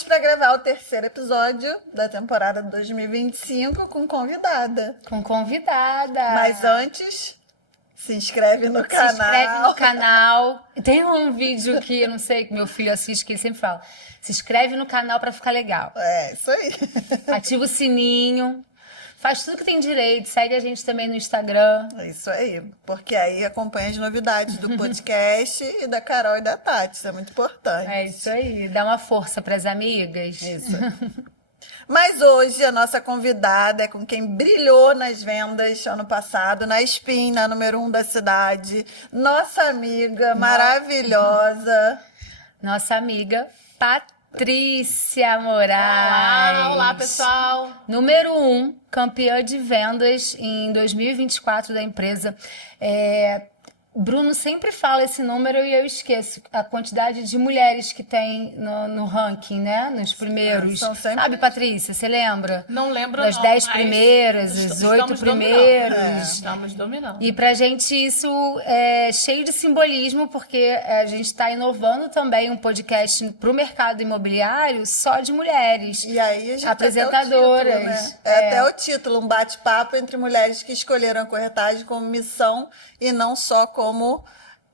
estamos para gravar o terceiro episódio da temporada 2025 com convidada. Com convidada. Mas antes, se inscreve no canal. Se inscreve no canal. Tem um vídeo que eu não sei, que meu filho assiste, que ele sempre fala. Se inscreve no canal para ficar legal. É, isso aí. Ativa o sininho. Faz tudo que tem direito. Segue a gente também no Instagram. É isso aí. Porque aí acompanha as novidades do podcast e da Carol e da Tati. Isso é muito importante. É isso aí. Dá uma força pras amigas. Isso. Mas hoje a nossa convidada é com quem brilhou nas vendas ano passado, na Spin, na número 1 da cidade. Nossa amiga maravilhosa. Nossa amiga Patrícia Moraes. Olá pessoal. Número 1, campeã de vendas em 2024 da empresa. Bruno sempre fala esse número e eu esqueço a quantidade de mulheres que tem no ranking, né? Nos primeiros. São sempre... Sabe, Patrícia, você lembra? Não lembro, das não. 10 primeiras, os 8 primeiros. Estamos dominando. E pra gente isso é cheio de simbolismo, porque a gente está inovando também um podcast pro mercado imobiliário só de mulheres. E aí a gente apresentadoras. Até o título, né? Até o título, um bate-papo entre mulheres que escolheram a corretagem como missão e não só como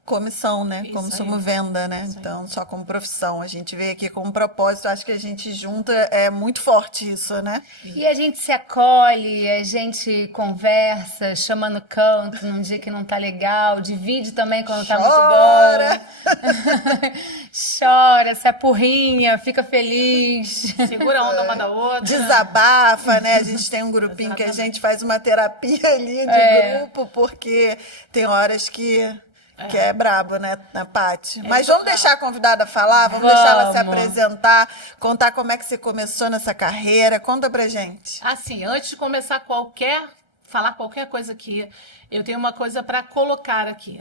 comissão, né? Isso como aí. somos venda, né? Isso então, só como profissão. A gente veio aqui com um propósito, acho que a gente junta, é muito forte isso, né? E a gente se acolhe, a gente conversa, chama no canto num dia que não tá legal, divide também quando tá muito bom. Chora, se apurrinha, fica feliz. Segura a onda uma da outra. Desabafa, né? A gente tem um grupinho que a gente faz uma terapia ali de grupo, porque tem horas que é brabo, né, Paty? Mas vamos deixar a convidada falar, vamos deixar ela se apresentar, contar como é que você começou nessa carreira. Conta pra gente. Assim, antes de começar falar qualquer coisa aqui, eu tenho uma coisa para colocar aqui.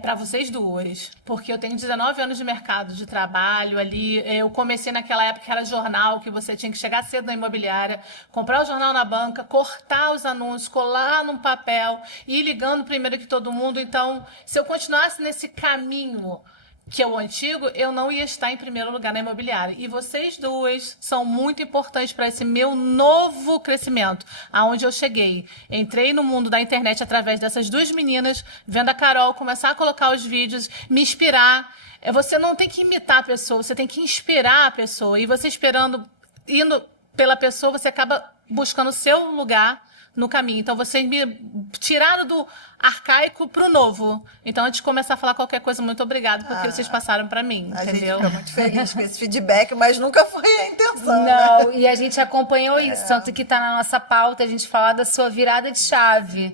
Para vocês duas, porque eu tenho 19 anos de mercado de trabalho ali, eu comecei naquela época que era jornal, que você tinha que chegar cedo na imobiliária, comprar o jornal na banca, cortar os anúncios, colar num papel, ir ligando primeiro que todo mundo. Então, se eu continuasse nesse caminho que é o antigo, eu não ia estar em primeiro lugar na imobiliária. E vocês duas são muito importantes para esse meu novo crescimento, aonde eu cheguei. Entrei no mundo da internet através dessas duas meninas, vendo a Carol começar a colocar os vídeos, me inspirar. Você não tem que imitar a pessoa, você tem que inspirar a pessoa. E você indo pela pessoa, você acaba buscando o seu lugar no caminho. Então, vocês me tiraram do arcaico pro novo. Então, antes de começar a falar qualquer coisa, muito obrigada, porque vocês passaram para mim, a entendeu? gente fica muito feliz com esse feedback, mas nunca foi a intenção, Não, né? E a gente acompanhou isso, tanto que tá na nossa pauta a gente falar da sua virada de chave.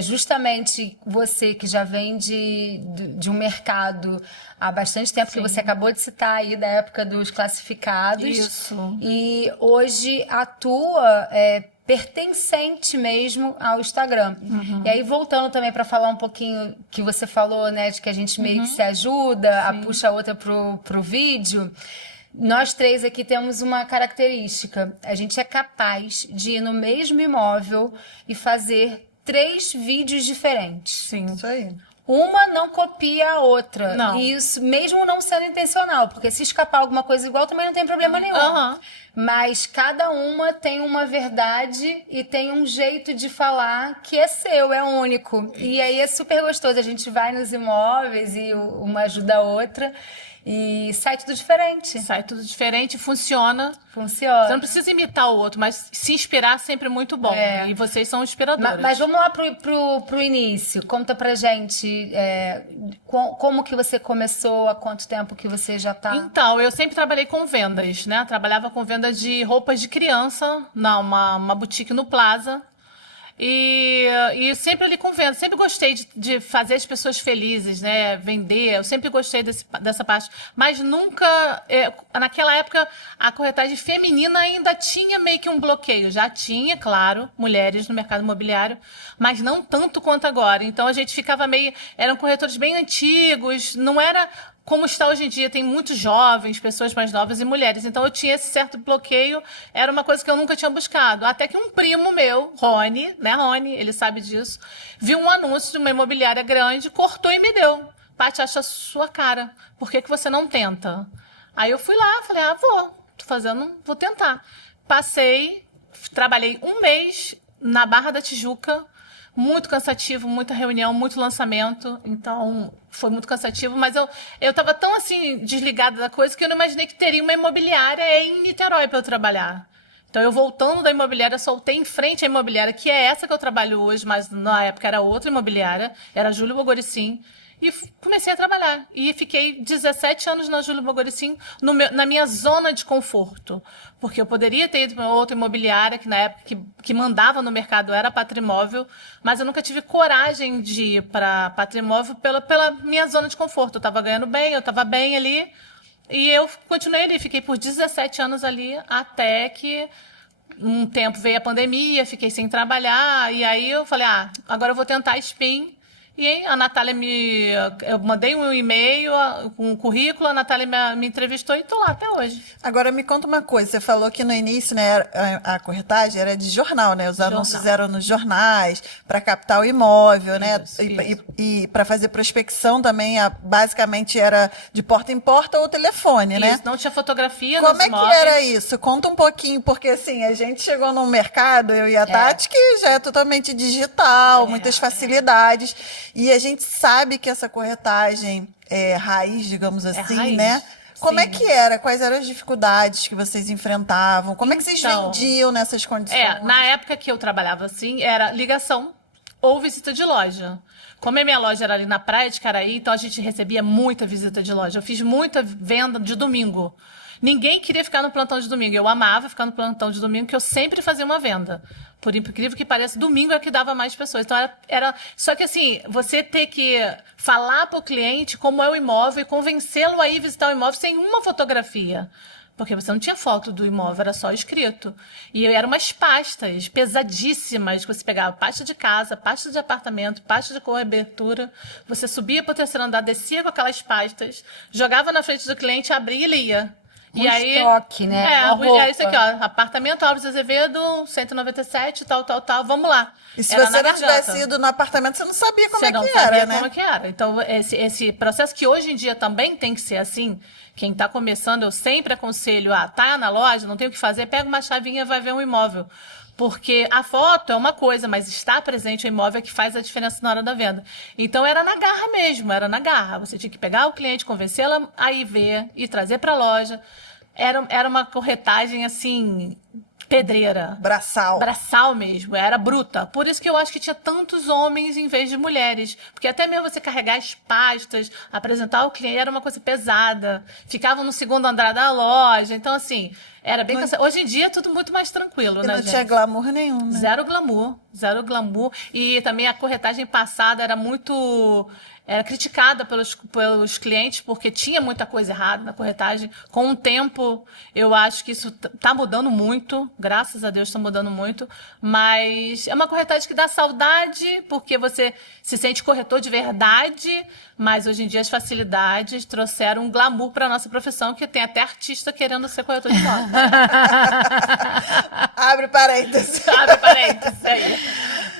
Justamente você que já vem de um mercado há bastante tempo, que você acabou de citar aí, da época dos classificados. Isso. E hoje atua pertencente mesmo ao Instagram. E aí, voltando também para falar um pouquinho que você falou, né, de que a gente meio que se ajuda, a puxa a outra pro vídeo. Nós três aqui temos uma característica. A gente é capaz de ir no mesmo imóvel e fazer 3 vídeos diferentes. Sim. Isso aí. Uma não copia a outra. Não. Isso, mesmo não sendo intencional, porque se escapar alguma coisa igual também não tem problema nenhum. Mas cada uma tem uma verdade e tem um jeito de falar que é seu, é único. E aí é super gostoso. A gente vai nos imóveis e uma ajuda a outra. E sai tudo diferente. Sai tudo diferente, funciona. Funciona. Você não precisa imitar o outro, mas se inspirar é sempre muito bom. E vocês são inspiradoras. Mas vamos lá pro início. Conta pra gente como que você começou, há quanto tempo que você já tá... Então, eu sempre trabalhei com vendas, né? Trabalhava com vendas de roupas de criança, uma boutique no Plaza. E sempre ali com venda, sempre gostei de fazer as pessoas felizes, né? Vender, eu sempre gostei dessa parte. Mas nunca, naquela época, a corretagem feminina ainda tinha meio que um bloqueio. Já tinha, claro, mulheres no mercado imobiliário, mas não tanto quanto agora. Então a gente ficava eram corretores bem antigos, não era como está hoje em dia, tem muitos jovens, pessoas mais novas e mulheres. Então eu tinha esse certo bloqueio, era uma coisa que eu nunca tinha buscado. Até que um primo meu, Rony, né, Rony, ele sabe disso, viu um anúncio de uma imobiliária grande, cortou e me deu. Paty, acha a sua cara, por que você não tenta? Aí eu fui lá, falei, vou. vou tentar. Passei, trabalhei um mês na Barra da Tijuca, muito cansativo, muita reunião, muito lançamento, então foi muito cansativo, mas eu tava tão assim, desligada da coisa, que eu não imaginei que teria uma imobiliária em Niterói para eu trabalhar. Então, eu voltando da imobiliária, soltei em frente à imobiliária, que é essa que eu trabalho hoje, mas na época era outra imobiliária, era Júlio Bogoricim, e comecei a trabalhar. E fiquei 17 anos na Júlio Bogoricim, na minha zona de conforto. Porque eu poderia ter ido para outra imobiliária, que na época que mandava no mercado era Patrimóvel, mas eu nunca tive coragem de ir para Patrimóvel pela minha zona de conforto. Eu estava ganhando bem, eu estava bem ali. E eu continuei ali, fiquei por 17 anos ali, até que um tempo veio a pandemia, fiquei sem trabalhar, e aí eu falei, agora eu vou tentar a Spin. E aí a Natália eu mandei um e-mail com um currículo, a Natália me entrevistou e estou lá até hoje. Agora me conta uma coisa, você falou que no início, né, a corretagem era de jornal, né? Os anúncios eram nos jornais para captar o imóvel, né? E para fazer prospecção também, basicamente era de porta em porta ou telefone, né? Isso, não tinha fotografia nos imóveis. Como é que era isso? Conta um pouquinho, porque assim, a gente chegou num mercado, eu e a Tati, que já é totalmente digital, muitas facilidades. E a gente sabe que essa corretagem é raiz, digamos assim, raiz, né? Como é sim. que era? Quais eram as dificuldades que vocês enfrentavam? Como é que vocês vendiam nessas condições? Na época que eu trabalhava assim, era ligação ou visita de loja. Como a minha loja era ali na praia de Caraí, então a gente recebia muita visita de loja. Eu fiz muita venda de domingo. Ninguém queria ficar no plantão de domingo. Eu amava ficar no plantão de domingo, que eu sempre fazia uma venda. Por incrível que pareça, domingo é que dava mais pessoas. Então, só que assim, você ter que falar para o cliente como é o imóvel e convencê-lo a ir visitar o imóvel sem uma fotografia. Porque você não tinha foto do imóvel, era só escrito. E eram umas pastas pesadíssimas, que você pegava pasta de casa, pasta de apartamento, pasta de cobertura. Você subia para o terceiro andar, descia com aquelas pastas, jogava na frente do cliente, abria e lia. E aí, estoque, né? É isso aqui, ó. Apartamento Alves Azevedo, 197, tal, vamos lá. E se você não tivesse ido no apartamento, você não sabia como é que era, né? Você não sabia como que era. Então, esse processo que hoje em dia também tem que ser assim, quem está começando, eu sempre aconselho, tá na loja, não tem o que fazer, pega uma chavinha e vai ver um imóvel. Porque a foto é uma coisa, mas estar presente o imóvel é que faz a diferença na hora da venda. Então, era na garra mesmo, era na garra. Você tinha que pegar o cliente, convencê-la a ir ver e trazer para a loja. Era uma corretagem, assim, pedreira. Braçal mesmo, era bruta. Por isso que eu acho que tinha tantos homens em vez de mulheres. Porque até mesmo você carregar as pastas, apresentar ao cliente, era uma coisa pesada. Ficavam no segundo andar da loja. Então, assim, era bem cansado. Hoje em dia é tudo muito mais tranquilo, né, não gente? Tinha glamour nenhum, né? Zero glamour. E também a corretagem passada era muito... Era criticada pelos clientes, porque tinha muita coisa errada na corretagem. Com o tempo, eu acho que isso está mudando muito. Graças a Deus está mudando muito. Mas é uma corretagem que dá saudade, porque você se sente corretor de verdade. Mas hoje em dia as facilidades trouxeram um glamour para a nossa profissão, que tem até artista querendo ser corretor de imóvel. Abre parênteses. Abre parênteses aí.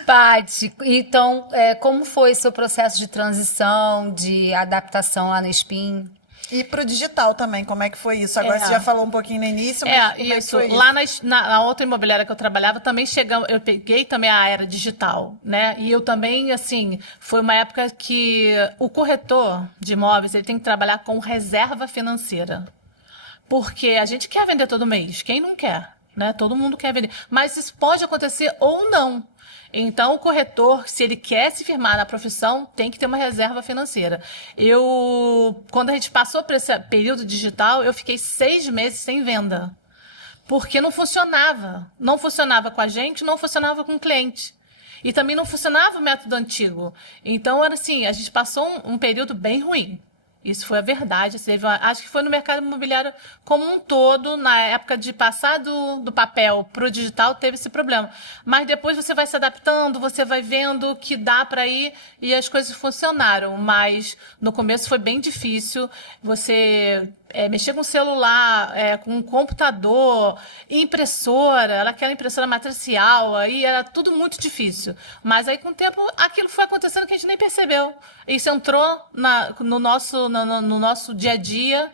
Paty, então, como foi seu processo de transição, de adaptação lá na Spin? E pro digital também, como é que foi isso? Agora você já falou um pouquinho no início, mas como é que foi isso? Lá na outra imobiliária que eu trabalhava, também eu peguei também a era digital, né? E eu também, assim, foi uma época que o corretor de imóveis, ele tem que trabalhar com reserva financeira. Porque a gente quer vender todo mês, quem não quer, né? Todo mundo quer vender. Mas isso pode acontecer ou não. Então, o corretor, se ele quer se firmar na profissão, tem que ter uma reserva financeira. Quando a gente passou por esse período digital, eu fiquei 6 meses sem venda. Porque não funcionava. Não funcionava com a gente, não funcionava com o cliente. E também não funcionava o método antigo. Então, era assim, a gente passou um período bem ruim. Isso foi a verdade. Acho que foi no mercado imobiliário como um todo, na época de passar do papel para o digital, teve esse problema. Mas depois você vai se adaptando, você vai vendo que dá para ir e as coisas funcionaram. Mas no começo foi bem difícil. Você mexer com celular, com um computador, impressora, aquela impressora matricial, aí era tudo muito difícil. Mas aí com o tempo aquilo foi acontecendo que a gente nem percebeu. Isso entrou no nosso dia a dia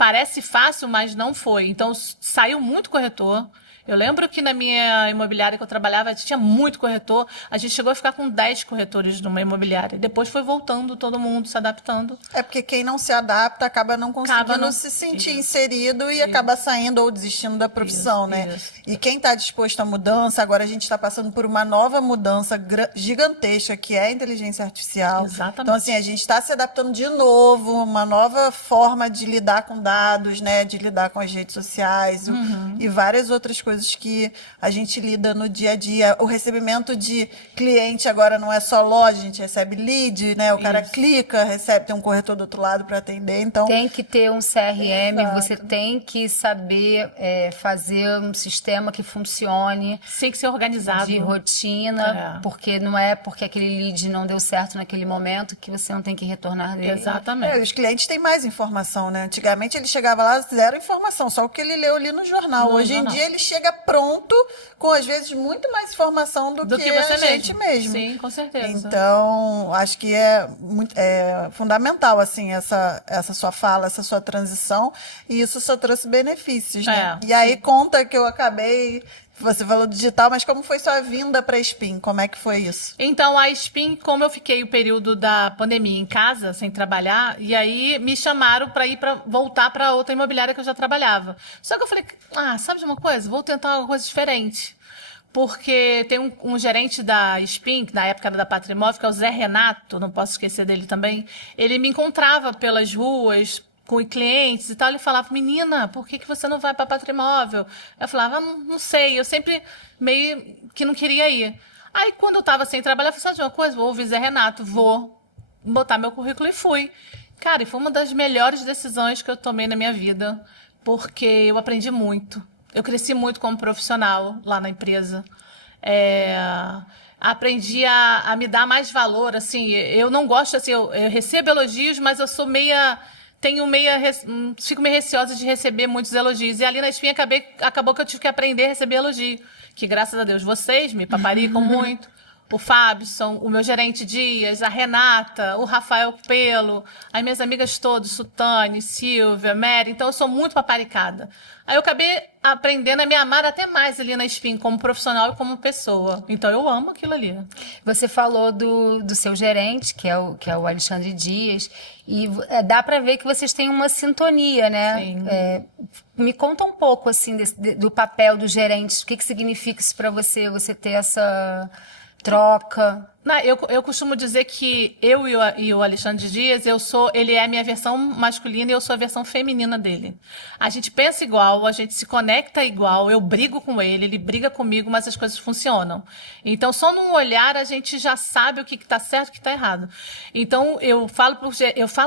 parece fácil, mas não foi. Então, saiu muito corretor. Eu lembro que na minha imobiliária que eu trabalhava, tinha muito corretor. A gente chegou a ficar com 10 corretores numa imobiliária. Depois foi voltando, todo mundo se adaptando. É porque quem não se adapta acaba não conseguindo se sentir inserido e acaba saindo ou desistindo da profissão, né? E quem está disposto à mudança, agora a gente está passando por uma nova mudança gigantesca, que é a inteligência artificial. Exatamente. Então, assim, a gente está se adaptando de novo, uma nova forma de lidar com dados, né? De lidar com as redes sociais e várias outras coisas que a gente lida no dia a dia. O recebimento de cliente agora não é só loja, a gente recebe lead, né? O cara clica, recebe, tem um corretor do outro lado para atender, então... Tem que ter um CRM, você tem que saber fazer um sistema que funcione. Tem que ser organizado. De rotina, porque não é porque aquele lead não deu certo naquele momento que você não tem que retornar dele. Exatamente. Os clientes têm mais informação, né? Antigamente ele chegava lá, zero informação, só o que ele leu ali no jornal. Hoje em dia ele chega pronto, com às vezes muito mais informação do que você a gente mesmo. Sim, com certeza. Então, acho que é fundamental, assim, essa sua fala, essa sua transição, e isso só trouxe benefícios, né? E aí, conta que eu acabei... Você falou digital, mas como foi sua vinda para a Spin? Como é que foi isso? Então, a Spin, como eu fiquei o período da pandemia em casa, sem trabalhar, e aí me chamaram para voltar para outra imobiliária que eu já trabalhava. Só que eu falei, sabe de uma coisa? Vou tentar uma coisa diferente. Porque tem um gerente da Spin, que na época era da Patrimóvel, que é o Zé Renato, não posso esquecer dele também. Ele me encontrava pelas ruas, com clientes e tal, ele falava, menina, por que você não vai para Patrimóvel? Eu falava, não sei, eu sempre meio que não queria ir. Aí, quando eu estava sem trabalhar, eu falei, sabe de uma coisa? Vou ouvir Zé Renato, vou botar meu currículo e fui. Cara, e foi uma das melhores decisões que eu tomei na minha vida, porque eu aprendi muito. Eu cresci muito como profissional lá na empresa. Aprendi a me dar mais valor, assim, eu não gosto, assim, eu recebo elogios, mas eu sou fico meio receosa de receber muitos elogios. E ali na Spin acabou que eu tive que aprender a receber elogio. Que graças a Deus vocês me paparicam muito. O Fábio, o meu gerente Dias, a Renata, o Rafael Pelo, as minhas amigas todas, Sutane, Silvia, Mary. Então eu sou muito paparicada. Aí eu acabei aprendendo a me amar até mais ali na Spin, como profissional e como pessoa. Então eu amo aquilo ali. Você falou do seu gerente, que é o Alexandre Dias, e dá para ver que vocês têm uma sintonia, né? Sim. Me conta um pouco, assim, do papel do gerente. O que significa isso para você ter essa troca? Eu costumo dizer que eu e o Alexandre Dias, ele é a minha versão masculina e eu sou a versão feminina dele. A gente pensa igual, a gente se conecta igual, eu brigo com ele briga comigo, mas as coisas funcionam. Então, só num olhar a gente já sabe o que está certo e o que está errado. Então, eu falo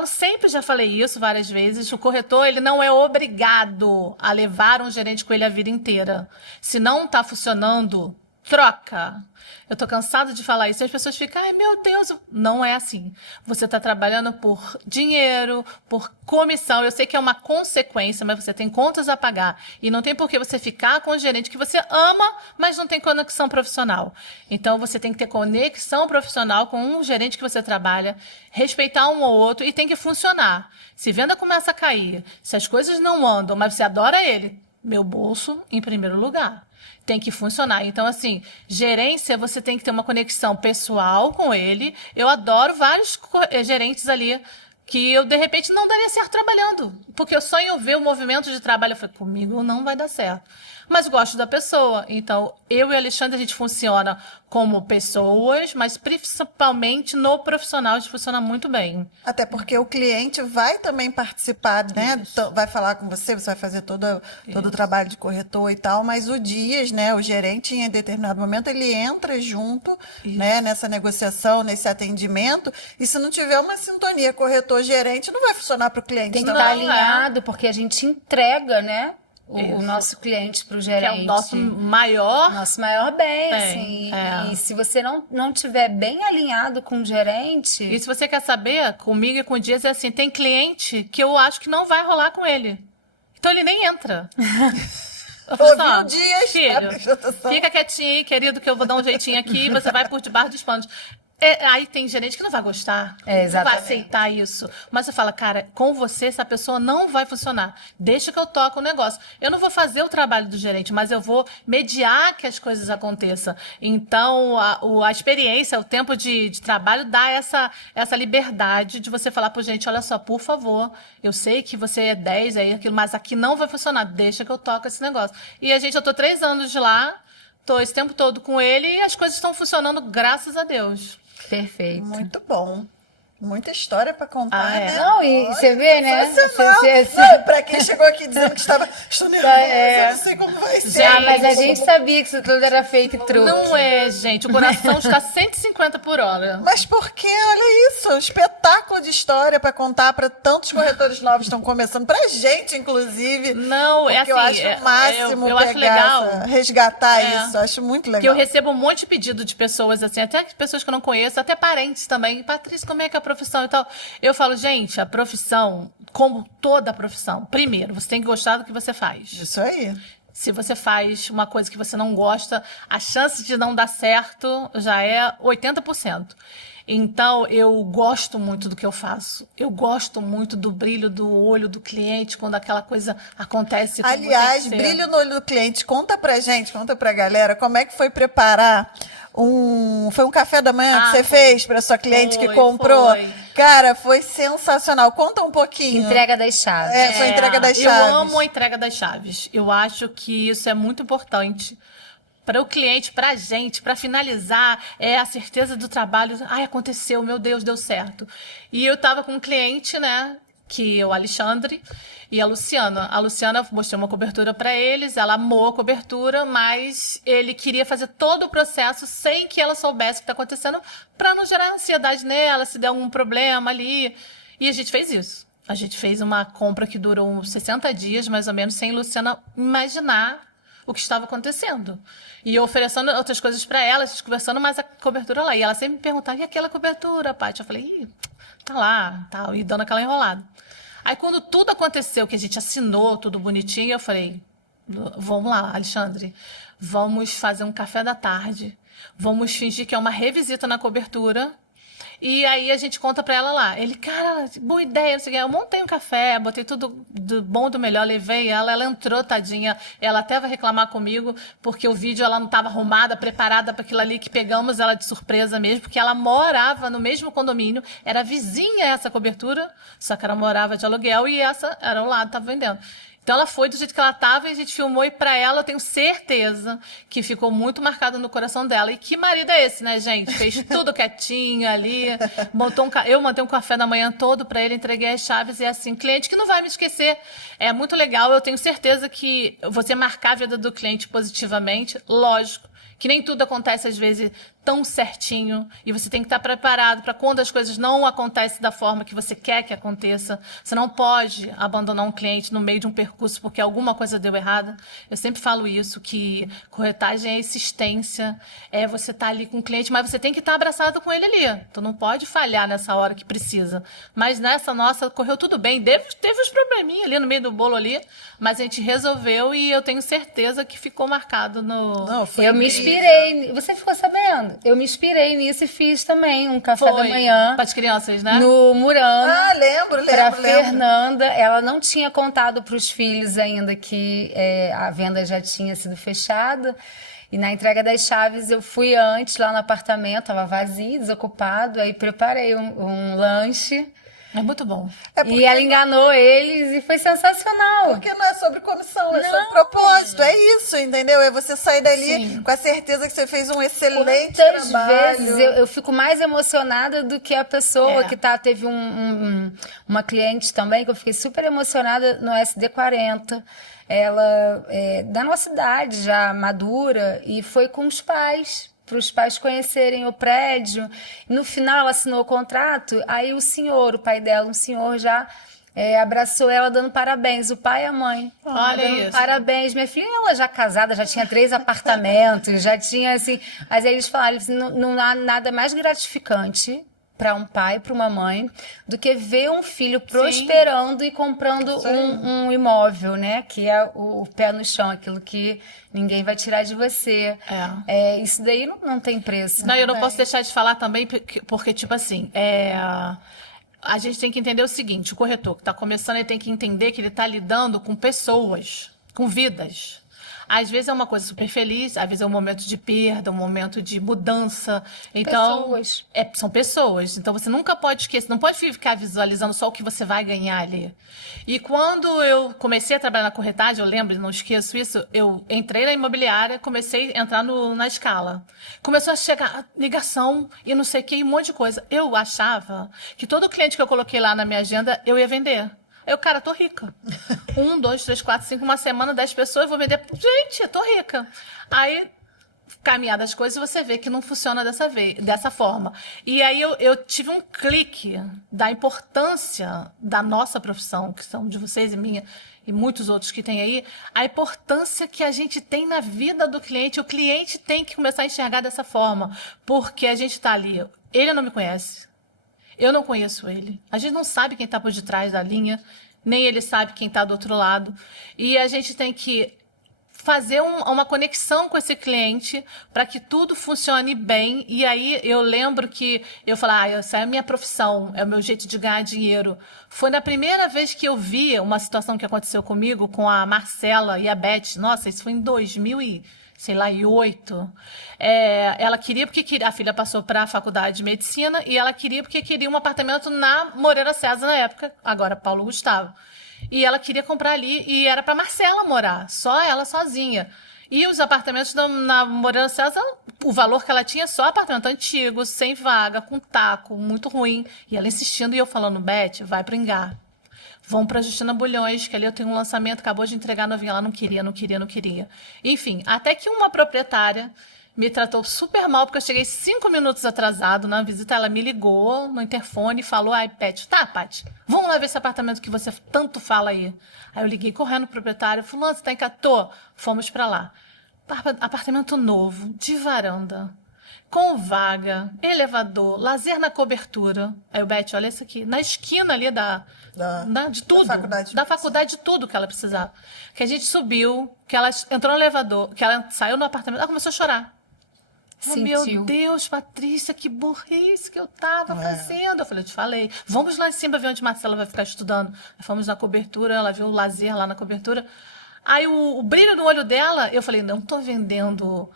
sempre, já falei isso várias vezes, o corretor ele não é obrigado a levar um gerente com ele a vida inteira. Se não está funcionando, troca. Eu tô cansada de falar isso. E as pessoas ficam, ai meu Deus, não é assim. Você tá trabalhando por dinheiro, por comissão. Eu sei que é uma consequência, mas você tem contas a pagar. E não tem por que você ficar com um gerente que você ama, mas não tem conexão profissional. Então você tem que ter conexão profissional com um gerente que você trabalha, respeitar um ou outro e tem que funcionar. Se venda começa a cair, se as coisas não andam, mas você adora ele, meu bolso em primeiro lugar. Tem que funcionar. Então, assim, gerência, você tem que ter uma conexão pessoal com ele. Eu adoro vários gerentes ali que eu, de repente, não daria certo trabalhando. Porque eu só em eu ver o movimento de trabalho, eu falei, comigo não vai dar certo. Mas gosto da pessoa. Então, eu e o Alexandre, a gente funciona como pessoas, mas principalmente no profissional, a gente funciona muito bem. Até porque o cliente vai também participar, né? Vai falar com você vai fazer todo o trabalho de corretor e tal, mas o Dias, né? O gerente, em determinado momento, ele entra junto, né? Nessa negociação, nesse atendimento, e se não tiver uma sintonia corretor-gerente, não vai funcionar para o cliente. Tem que estar alinhado, porque a gente entrega, né? O nosso cliente para o gerente. Que é o nosso maior... Nosso maior bem, assim. E se você não tiver bem alinhado com o gerente... E se você quer saber, comigo e com o Dias, é assim, tem cliente que eu acho que não vai rolar com ele. Então ele nem entra. Ouviu Dias, filho, fica quietinho aí, querido, que eu vou dar um jeitinho aqui e você vai por debaixo dos panos. Aí tem gerente que não vai gostar, não vai exatamente. aceitar isso. Mas você fala, cara, com você essa pessoa não vai funcionar. Deixa que eu toco o negócio. Eu não vou fazer o trabalho do gerente, mas eu vou mediar que as coisas aconteçam. Então, a experiência, o tempo de trabalho dá essa liberdade de você falar pro gente, olha só, por favor, eu sei que você é 10, aquilo, mas aqui não vai funcionar. Deixa que eu toco esse negócio. E eu tô 3 anos de lá, tô esse tempo todo com ele e as coisas estão funcionando, graças a Deus. Perfeito. Muito bom. Muita história pra contar, né? Não, e você vê, né? Não, pra quem chegou aqui dizendo que estou nervosa, eu não sei como vai ser. Mas a gente sabia que isso tudo era fake truque. Não é, gente. O coração está 150 por hora. Mas por quê? Olha isso. Um espetáculo de história pra contar pra tantos corretores novos que estão começando. Pra gente, inclusive. Não, é assim. Eu acho o máximo eu acho legal. Resgatar isso. Eu acho muito legal. Que eu recebo um monte de pedido de pessoas, assim, até pessoas que eu não conheço, até parentes também. Patrícia, como é que é a profissão e tal? Eu falo, gente, a profissão, como toda profissão, primeiro, você tem que gostar do que você faz. Isso aí. Se você faz uma coisa que você não gosta, a chance de não dar certo já é 80%. Então, eu gosto muito do que eu faço. Eu gosto muito do brilho do olho do cliente quando aquela coisa acontece. Aliás, brilho no olho do cliente. Conta pra gente, conta pra galera, como é que foi preparar foi um café da manhã que você fez para sua cliente que comprou? Foi. Cara, foi sensacional. Conta um pouquinho. Entrega das chaves. Foi entrega das chaves. Eu amo a entrega das chaves. Eu acho que isso é muito importante para o cliente, para a gente, para finalizar, a certeza do trabalho. Ai, aconteceu, meu Deus, deu certo. E eu estava com um cliente, né, que é o Alexandre e a Luciana. A Luciana, mostrei uma cobertura para eles, ela amou a cobertura, mas ele queria fazer todo o processo sem que ela soubesse o que está acontecendo, para não gerar ansiedade nela, se der algum problema ali. E a gente fez isso. A gente fez uma compra que durou 60 dias, mais ou menos, sem Luciana imaginar o que estava acontecendo. E eu oferecendo outras coisas para ela, a gente conversando, mas a cobertura lá. E ela sempre me perguntava, e aquela cobertura, Paty? Eu falei, tá lá, tal, e dando aquela enrolada. Aí, quando tudo aconteceu, que a gente assinou tudo bonitinho, eu falei, vamos lá, Alexandre, vamos fazer um café da tarde, vamos fingir que é uma revisita na cobertura, e aí a gente conta pra ela lá. Ele, cara, boa ideia, não sei o quê. Eu montei um café, botei tudo do bom, do melhor, levei ela entrou, tadinha, ela até vai reclamar comigo, porque o vídeo ela não estava arrumada, preparada para aquilo ali, que pegamos ela de surpresa mesmo, porque ela morava no mesmo condomínio, era vizinha essa cobertura, só que ela morava de aluguel e essa era ao lado, estava vendendo. Então ela foi do jeito que ela estava e a gente filmou, e para ela eu tenho certeza que ficou muito marcado no coração dela. E que marido é esse, né, gente? Fez tudo quietinho ali, eu montei um café da manhã todo para ele, entreguei as chaves e assim, cliente que não vai me esquecer. É muito legal, eu tenho certeza que você marcar a vida do cliente positivamente, lógico, que nem tudo acontece às vezes tão certinho, e você tem que estar preparado para quando as coisas não acontecem da forma que você quer que aconteça. Você não pode abandonar um cliente no meio de um percurso porque alguma coisa deu errada. Eu sempre falo isso, que corretagem é insistência, você estar ali com o cliente, mas você tem que estar abraçado com ele ali. Tu não pode falhar nessa hora que precisa. Mas nessa nossa, correu tudo bem. Teve uns probleminhas ali no meio do bolo ali, mas a gente resolveu e eu tenho certeza que ficou marcado no... Não, foi eu me inspirei. Você ficou sabendo? Eu me inspirei nisso e fiz também um café da manhã. Para as crianças, né? No Murano. Ah, lembro. Para Fernanda. Ela não tinha contado para os filhos ainda que a venda já tinha sido fechada. E na entrega das chaves eu fui antes lá no apartamento, estava vazio, desocupado. Aí preparei um lanche. É muito bom. E ela enganou eles e foi sensacional. Porque não é sobre comissão, é sobre propósito. É isso, entendeu? É você sair dali com a certeza que você fez um excelente trabalho. Quantas vezes eu fico mais emocionada do que a pessoa que teve uma cliente também, que eu fiquei super emocionada no SD40. Ela é da nossa idade, já madura, e foi com os pais, para os pais conhecerem o prédio. No final, ela assinou o contrato, aí o pai dela, um senhor já abraçou ela dando parabéns, o pai e a mãe. Olha dando isso. Parabéns. Minha filha, ela já casada, já tinha 3 apartamentos, já tinha assim... Mas aí eles falaram, não há nada mais gratificante para um pai, para uma mãe, do que ver um filho prosperando e comprando um imóvel, né? Que é o pé no chão, aquilo que ninguém vai tirar de você. Isso daí não tem preço. Não, eu não posso deixar de falar também, porque tipo assim, a gente tem que entender o seguinte, o corretor que está começando, ele tem que entender que ele está lidando com pessoas, com vidas. Às vezes é uma coisa super feliz, às vezes é um momento de perda, um momento de mudança. Então, são pessoas. Então, você nunca pode esquecer, não pode ficar visualizando só o que você vai ganhar ali. E quando eu comecei a trabalhar na corretagem, eu lembro, não esqueço isso, eu entrei na imobiliária, comecei a entrar na escala. Começou a chegar ligação e não sei o que, um monte de coisa. Eu achava que todo cliente que eu coloquei lá na minha agenda, eu ia vender. Eu, cara, tô rica. 1, 2, 3, 4, 5, uma semana, 10 pessoas, eu vou vender. Gente, eu tô rica. Aí, caminhada das coisas, você vê que não funciona dessa forma. E aí, eu tive um clique da importância da nossa profissão, que são de vocês e minha, e muitos outros que tem aí, a importância que a gente tem na vida do cliente. O cliente tem que começar a enxergar dessa forma, porque a gente tá ali, ele não me conhece. Eu não conheço ele. A gente não sabe quem está por detrás da linha, nem ele sabe quem está do outro lado. E a gente tem que fazer uma conexão com esse cliente para que tudo funcione bem. E aí eu lembro que eu falei, essa é a minha profissão, é o meu jeito de ganhar dinheiro. Foi na primeira vez que eu vi uma situação que aconteceu comigo com a Marcela e a Beth. Nossa, isso foi em 2008. Ela queria porque a filha passou para a faculdade de medicina e ela queria porque queria um apartamento na Moreira César na época, agora Paulo Gustavo. E ela queria comprar ali e era para Marcela morar, só ela sozinha. E os apartamentos na Moreira César, o valor que ela tinha, só apartamento antigo, sem vaga, com taco, muito ruim. E ela insistindo e eu falando, Beth, vai pro Engar. Vão para Justina Bulhões, que ali eu tenho um lançamento, acabou de entregar novinha, ela não queria. Enfim, até que uma proprietária me tratou super mal, porque eu cheguei 5 minutos atrasado na visita, ela me ligou no interfone e falou, Pet, Paty, vamos lá ver esse apartamento que você tanto fala aí. Aí eu liguei correndo pro proprietário, fulano, você tá em Catô? Fomos para lá. Apartamento novo, de varanda, com vaga, elevador, lazer na cobertura. Aí o Beth, olha isso aqui, na esquina ali de tudo, da faculdade de tudo que ela precisava. Que a gente subiu, que ela entrou no elevador, que ela saiu no apartamento, ela começou a chorar. Meu Deus, Patrícia, que burrice que eu tava fazendo. Eu falei, eu te falei, vamos lá em cima ver onde Marcela vai ficar estudando. Aí fomos na cobertura, ela viu o lazer lá na cobertura. Aí o brilho no olho dela, eu falei, não tô vendendo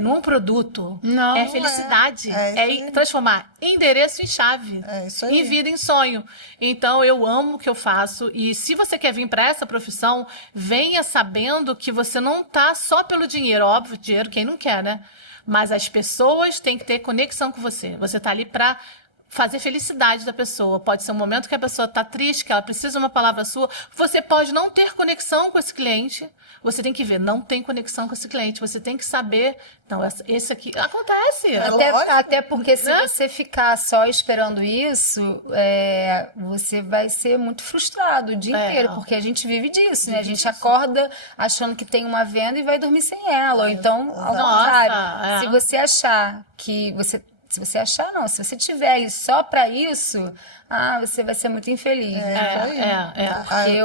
não é um produto, não, é felicidade, é transformar endereço em chave, em vida, em sonho. Então, eu amo o que eu faço e se você quer vir para essa profissão, venha sabendo que você não tá só pelo dinheiro, óbvio, dinheiro quem não quer, né? Mas as pessoas têm que ter conexão com você. Você tá ali para fazer felicidade da pessoa. Pode ser um momento que a pessoa está triste, que ela precisa de uma palavra sua. Você pode não ter conexão com esse cliente. Você tem que ver, não tem conexão com esse cliente. Você tem que saber, não, esse aqui acontece. Até porque se você ficar só esperando isso, você vai ser muito frustrado o dia inteiro, porque a gente vive disso, né? A gente acorda achando que tem uma venda e vai dormir sem ela. Ou então, ao contrário, se você achar que você... Se você achar, não. Se você tiver aí só pra isso, você vai ser muito infeliz. Porque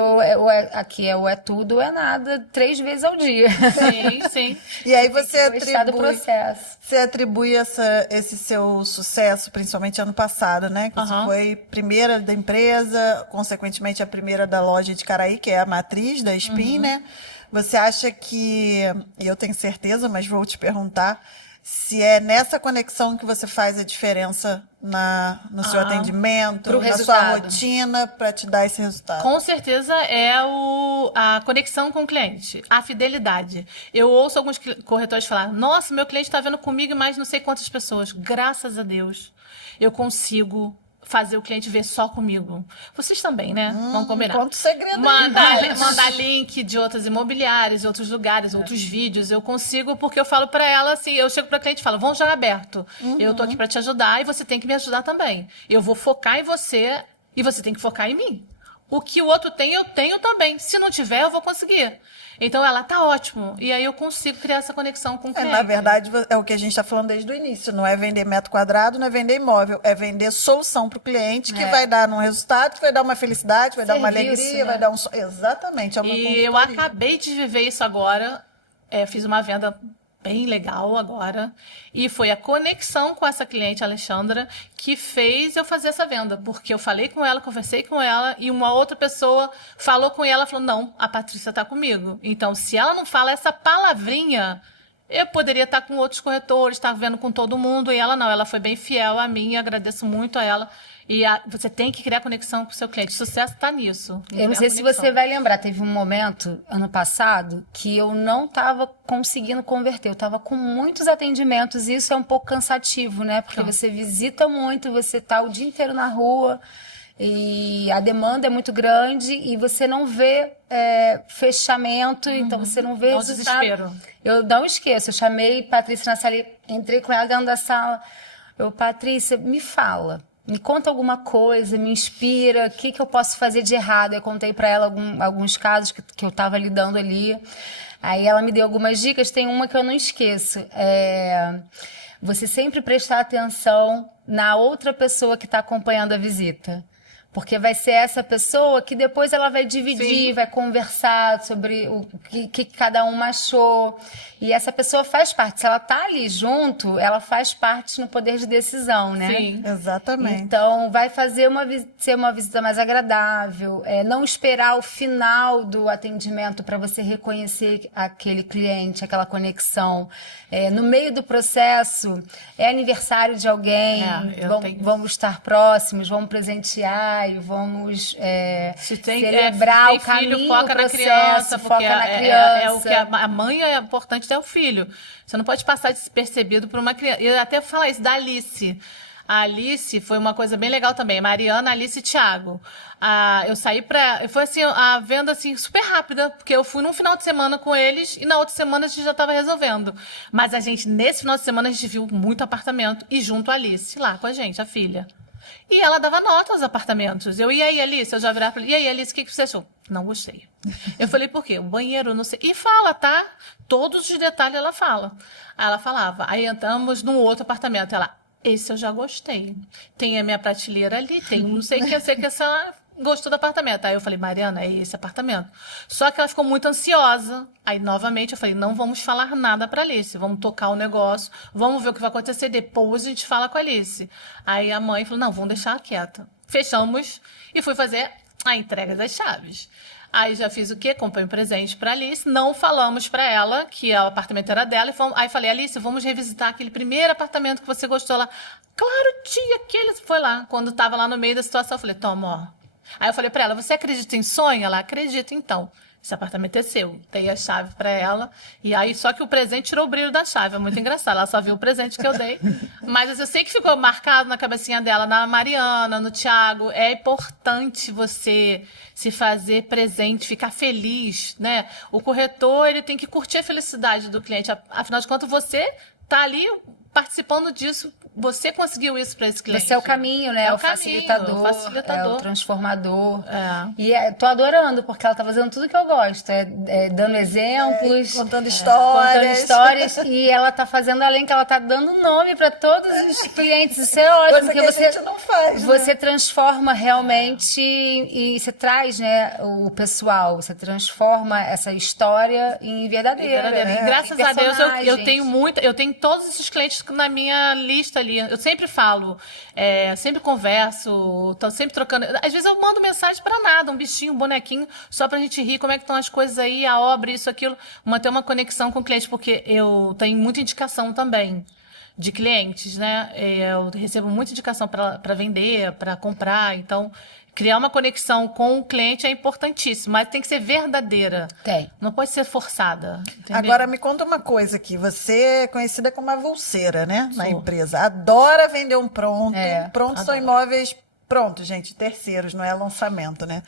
aqui é tudo ou é nada, 3 vezes ao dia. Sim, sim. E aí você atribui esse seu sucesso, principalmente ano passado, né? Que você foi primeira da empresa, consequentemente a primeira da loja de Caraí, que é a matriz da Spin, né? Você acha que, e eu tenho certeza, mas vou te perguntar, se é nessa conexão que você faz a diferença no seu atendimento, na sua rotina, para te dar esse resultado. Com certeza é a conexão com o cliente, a fidelidade. Eu ouço alguns corretores falar, nossa, meu cliente está vendo comigo mais não sei quantas pessoas. Graças a Deus, eu consigo fazer o cliente ver só comigo. Vocês também, né? Vamos combinar. Conta o segredo. Mandar link de outras imobiliárias, outros lugares, outros vídeos. Eu consigo, porque eu falo pra ela assim, eu chego pra cliente e falo, vamos jogar aberto. Eu tô aqui pra te ajudar e você tem que me ajudar também. Eu vou focar em você e você tem que focar em mim. O que o outro tem, eu tenho também. Se não tiver, eu vou conseguir. Então, ela tá ótimo. E aí eu consigo criar essa conexão com o cliente. Na verdade, é o que a gente está falando desde o início. Não é vender metro quadrado, não é vender imóvel. É vender solução para o cliente que vai dar um resultado, que vai dar uma felicidade, vai dar uma alegria, vai dar um... Exatamente, é uma E eu acabei de viver isso agora. Fiz uma venda bem legal agora. E foi a conexão com essa cliente, Alexandra, que fez eu fazer essa venda. Porque eu falei com ela, conversei com ela, e uma outra pessoa falou com ela, falou, não, a Patrícia tá comigo. Então, se ela não fala essa palavrinha, eu poderia estar com outros corretores, estar vendo com todo mundo, e ela não, ela foi bem fiel a mim, agradeço muito a ela. E você tem que criar conexão com o seu cliente. O sucesso está nisso. Eu não sei se você vai lembrar, teve um momento, ano passado, que eu não estava conseguindo converter. Eu estava com muitos atendimentos e isso é um pouco cansativo, né? Porque você visita muito, você está o dia inteiro na rua e a demanda é muito grande e você não vê fechamento, então você não vê resultado. Desespero. Eu não esqueço, eu chamei Patrícia na sala, entrei com ela dentro da sala. Patrícia, me fala. Me conta alguma coisa, me inspira, o que eu posso fazer de errado? Eu contei para ela alguns casos que eu estava lidando ali. Aí ela me deu algumas dicas, tem uma que eu não esqueço. Você sempre prestar atenção na outra pessoa que está acompanhando a visita. Porque vai ser essa pessoa que depois ela vai dividir, vai conversar sobre o que cada um achou. E essa pessoa faz parte. Se ela tá ali junto, ela faz parte no poder de decisão, né? Sim, exatamente. Então, vai fazer ser uma visita mais agradável. Não esperar o final do atendimento para você reconhecer aquele cliente, aquela conexão. No meio do processo, é aniversário de alguém, vamos estar próximos, vamos presentear, vamos celebrar o caminho, filho, foca o processo, na criança, foca na criança. É o que a mãe é importante, é o filho. Você não pode passar despercebido por uma criança. Eu até falar isso da Alice. A Alice foi uma coisa bem legal também. Mariana, Alice e Thiago. Eu saí foi assim, a venda assim, super rápida, porque eu fui num final de semana com eles e na outra semana a gente já estava resolvendo. Mas nesse final de semana, a gente viu muito apartamento e junto a Alice, lá com a gente, a filha. E ela dava nota aos apartamentos. E aí, Alice, eu já virava pra ela, e aí, Alice, o que você achou? Não gostei. Eu falei, por quê? O banheiro, não sei. E fala, tá? Todos os detalhes ela fala. Aí ela falava. Aí entramos num outro apartamento. Ela, esse eu já gostei. Tem a minha prateleira ali, tem não sei o que, eu sei que essa... Gostou do apartamento. Aí eu falei, Mariana, é esse apartamento. Só que ela ficou muito ansiosa. Aí, novamente, eu falei, não vamos falar nada pra Alice. Vamos tocar o negócio. Vamos ver o que vai acontecer. Depois a gente fala com a Alice. Aí a mãe falou, não, vamos deixar ela quieta. Fechamos e fui fazer a entrega das chaves. Aí já fiz o quê? Comprei um presente pra Alice. Não falamos pra ela que o apartamento era dela. Aí falei, Alice, vamos revisitar aquele primeiro apartamento que você gostou lá. Claro, tia, aquele... Foi lá. Quando tava lá no meio da situação, eu falei, toma, ó. Aí eu falei pra ela, você acredita em sonho? Ela, acredita, então. Esse apartamento é seu. Dei a chave pra ela. E aí, só que o presente tirou o brilho da chave. É muito engraçado. Ela só viu o presente que eu dei. Mas eu sei que ficou marcado na cabecinha dela, na Mariana, no Thiago. É importante você se fazer presente, ficar feliz, né? O corretor, ele tem que curtir a felicidade do cliente. Afinal de contas, você tá ali participando disso. Você conseguiu isso para esse cliente. Você é o caminho, né? É o facilitador, é o transformador. E tô adorando, porque ela tá fazendo tudo que eu gosto. Dando exemplos. Contando histórias. E ela tá fazendo, além que ela tá dando nome para todos os clientes. Isso é ótimo. Coisa que a gente não faz, você transforma realmente e você traz, né, o pessoal. Você transforma essa história em verdadeira. E graças a Deus eu tenho todos esses clientes na minha lista ali. Eu sempre falo, sempre converso, tô sempre trocando. Às vezes eu mando mensagem pra nada, um bichinho, um bonequinho, só pra gente rir, como é que estão as coisas aí, a obra, isso, aquilo. Manter uma conexão com o cliente, porque eu tenho muita indicação também de clientes, né? Eu recebo muita indicação para vender, para comprar, então criar uma conexão com o cliente é importantíssimo, mas tem que ser verdadeira. Não pode ser forçada. Entendeu? Agora, me conta uma coisa aqui. Você é conhecida como a avulseira, né? Na empresa. Adora vender um pronto. Pronto são imóveis prontos, gente, terceiros, não é lançamento, né?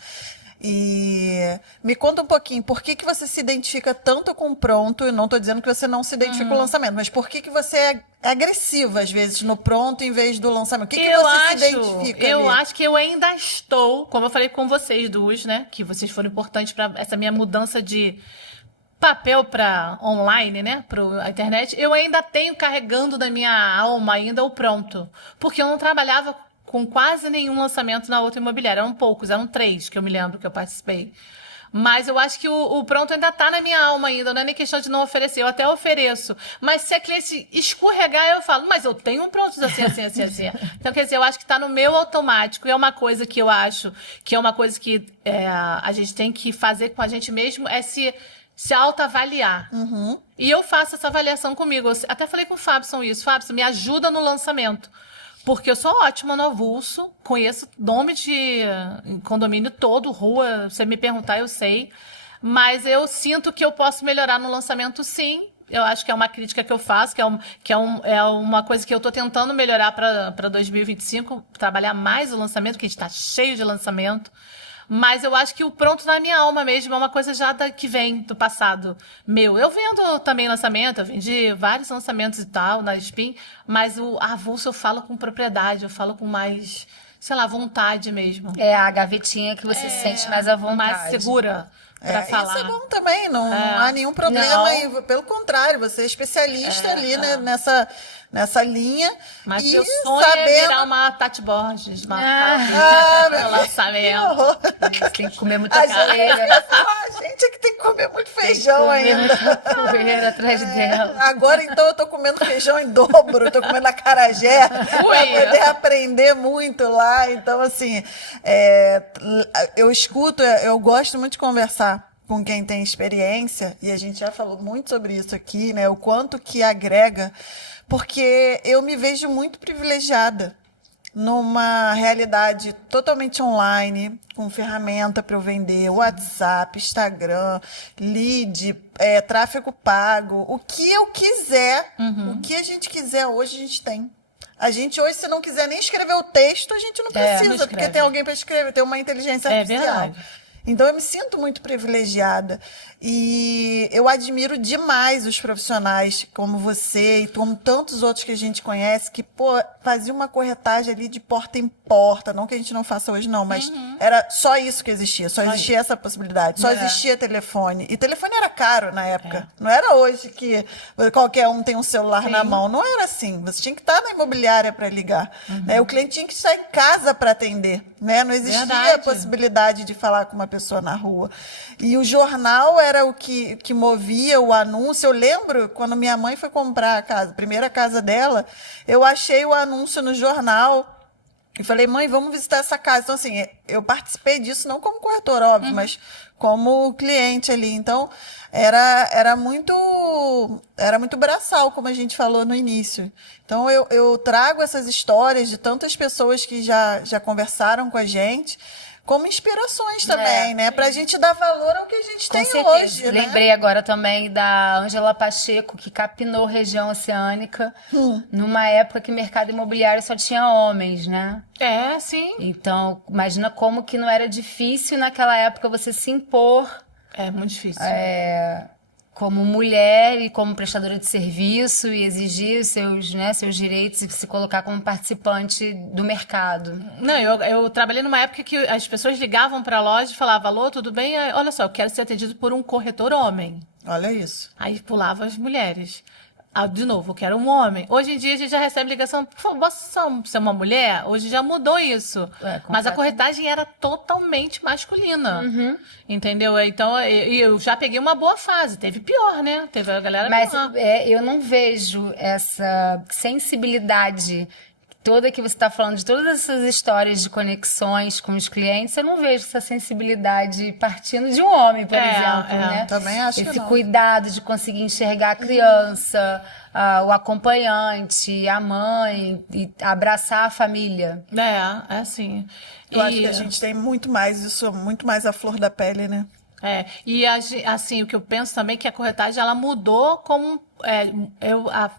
E me conta um pouquinho, por que você se identifica tanto com o pronto? Eu não estou dizendo que você não se identifica com o lançamento, mas por que você é agressiva, às vezes, no pronto em vez do lançamento? O que você se identifica Eu ali? acho que eu ainda estou, como eu falei com vocês duas, né? Que vocês foram importantes para essa minha mudança de papel para online, né, para a internet, eu ainda tenho carregando da minha alma ainda o pronto, porque eu não trabalhava com quase nenhum lançamento na outra imobiliária, eram poucos, eram 3 que eu me lembro que eu participei. Mas eu acho que o pronto ainda tá na minha alma ainda, não é nem questão de não oferecer, eu até ofereço. Mas se a cliente escorregar, eu falo, mas eu tenho um pronto assim, assim, assim, assim. Então, quer dizer, eu acho que tá no meu automático, e é uma coisa que eu acho que é uma coisa que a gente tem que fazer com a gente mesmo, é se autoavaliar. E eu faço essa avaliação comigo. Eu até falei com o Fábio isso. Fábio, me ajuda no lançamento. Porque eu sou ótima no avulso, conheço nome de condomínio todo, rua, você me perguntar, eu sei. Mas eu sinto que eu posso melhorar no lançamento, sim. Eu acho que é uma crítica que eu faço, é uma coisa que eu estou tentando melhorar para 2025, trabalhar mais o lançamento, porque a gente está cheio de lançamento. Mas eu acho que o pronto na minha alma mesmo é uma coisa já que vem do passado meu. Eu vendo também lançamento, eu vendi vários lançamentos e tal na Spin, mas o avulso eu falo com propriedade, eu falo com mais, sei lá, vontade mesmo. É a gavetinha que você se sente mais à vontade. Mais segura pra falar. Isso é bom também, não há nenhum problema. E, pelo contrário, você é especialista ali né, nessa linha. Mas e meu sonho é virar uma Tati Borges, meu lançamento. Tem que comer muita poeira. A gente é que tem que comer muito feijão ainda. Poeira atrás dela. Agora, então, eu tô comendo feijão em dobro, tô comendo acarajé pra poder aprender muito lá. Então, assim, eu escuto, eu gosto muito de conversar com quem tem experiência, e a gente já falou muito sobre isso aqui, né? O quanto que agrega, porque eu me vejo muito privilegiada numa realidade totalmente online, com ferramenta para eu vender, WhatsApp, Instagram, lead, tráfego pago, o que eu quiser, o que a gente quiser hoje a gente tem. A gente hoje, se não quiser nem escrever o texto, a gente não precisa, porque tem alguém para escrever, tem uma inteligência artificial. É verdade. Então, eu me sinto muito privilegiada e eu admiro demais os profissionais como você e como tantos outros que a gente conhece que, faziam uma corretagem ali de porta em porta, não que a gente não faça hoje não, mas era só isso que existia, só existia essa possibilidade, só existia telefone. E telefone era caro na época, não era hoje que qualquer um tem um celular na mão, não era assim, você tinha que estar na imobiliária para ligar, né? O cliente tinha que estar em casa para atender, né? Não existia a possibilidade de falar com uma pessoa na rua. E o jornal era o que movia o anúncio. Eu lembro quando minha mãe foi comprar a casa, a primeira casa dela, eu achei o anúncio no jornal e falei, mãe, vamos visitar essa casa. Então, assim, eu participei disso não como corretor, óbvio, mas como cliente ali. Então, era muito braçal, como a gente falou no início. Então, eu trago essas histórias de tantas pessoas que já conversaram com a gente, como inspirações também, né? Pra gente dar valor ao que a gente tem hoje, né? Lembrei agora também da Ângela Pacheco, que capinou região oceânica, numa época que o mercado imobiliário só tinha homens, né? É, sim. Então, imagina como que não era difícil naquela época você se impor. É muito difícil. Como mulher e como prestadora de serviço e exigir os seus direitos e se colocar como participante do mercado. Não, eu trabalhei numa época que as pessoas ligavam para a loja e falavam, alô, tudo bem? Olha só, eu quero ser atendido por um corretor homem. Olha isso. Aí pulava as mulheres. De novo, eu quero um homem. Hoje em dia a gente já recebe ligação, por favor, posso ser uma mulher? Hoje já mudou isso. Mas a corretagem era totalmente masculina. Entendeu? Então, eu já peguei uma boa fase. Teve pior, né? Teve a galera pior. Mas eu não vejo essa sensibilidade toda que você está falando, de todas essas histórias de conexões com os clientes, eu não vejo essa sensibilidade partindo de um homem, por exemplo, né? Também acho que esse não. cuidado de conseguir enxergar a criança, o acompanhante, a mãe, e abraçar a família. É assim. Eu acho que a gente tem muito mais isso, muito mais à flor da pele, né? E assim, o que eu penso também é que a corretagem, ela mudou como...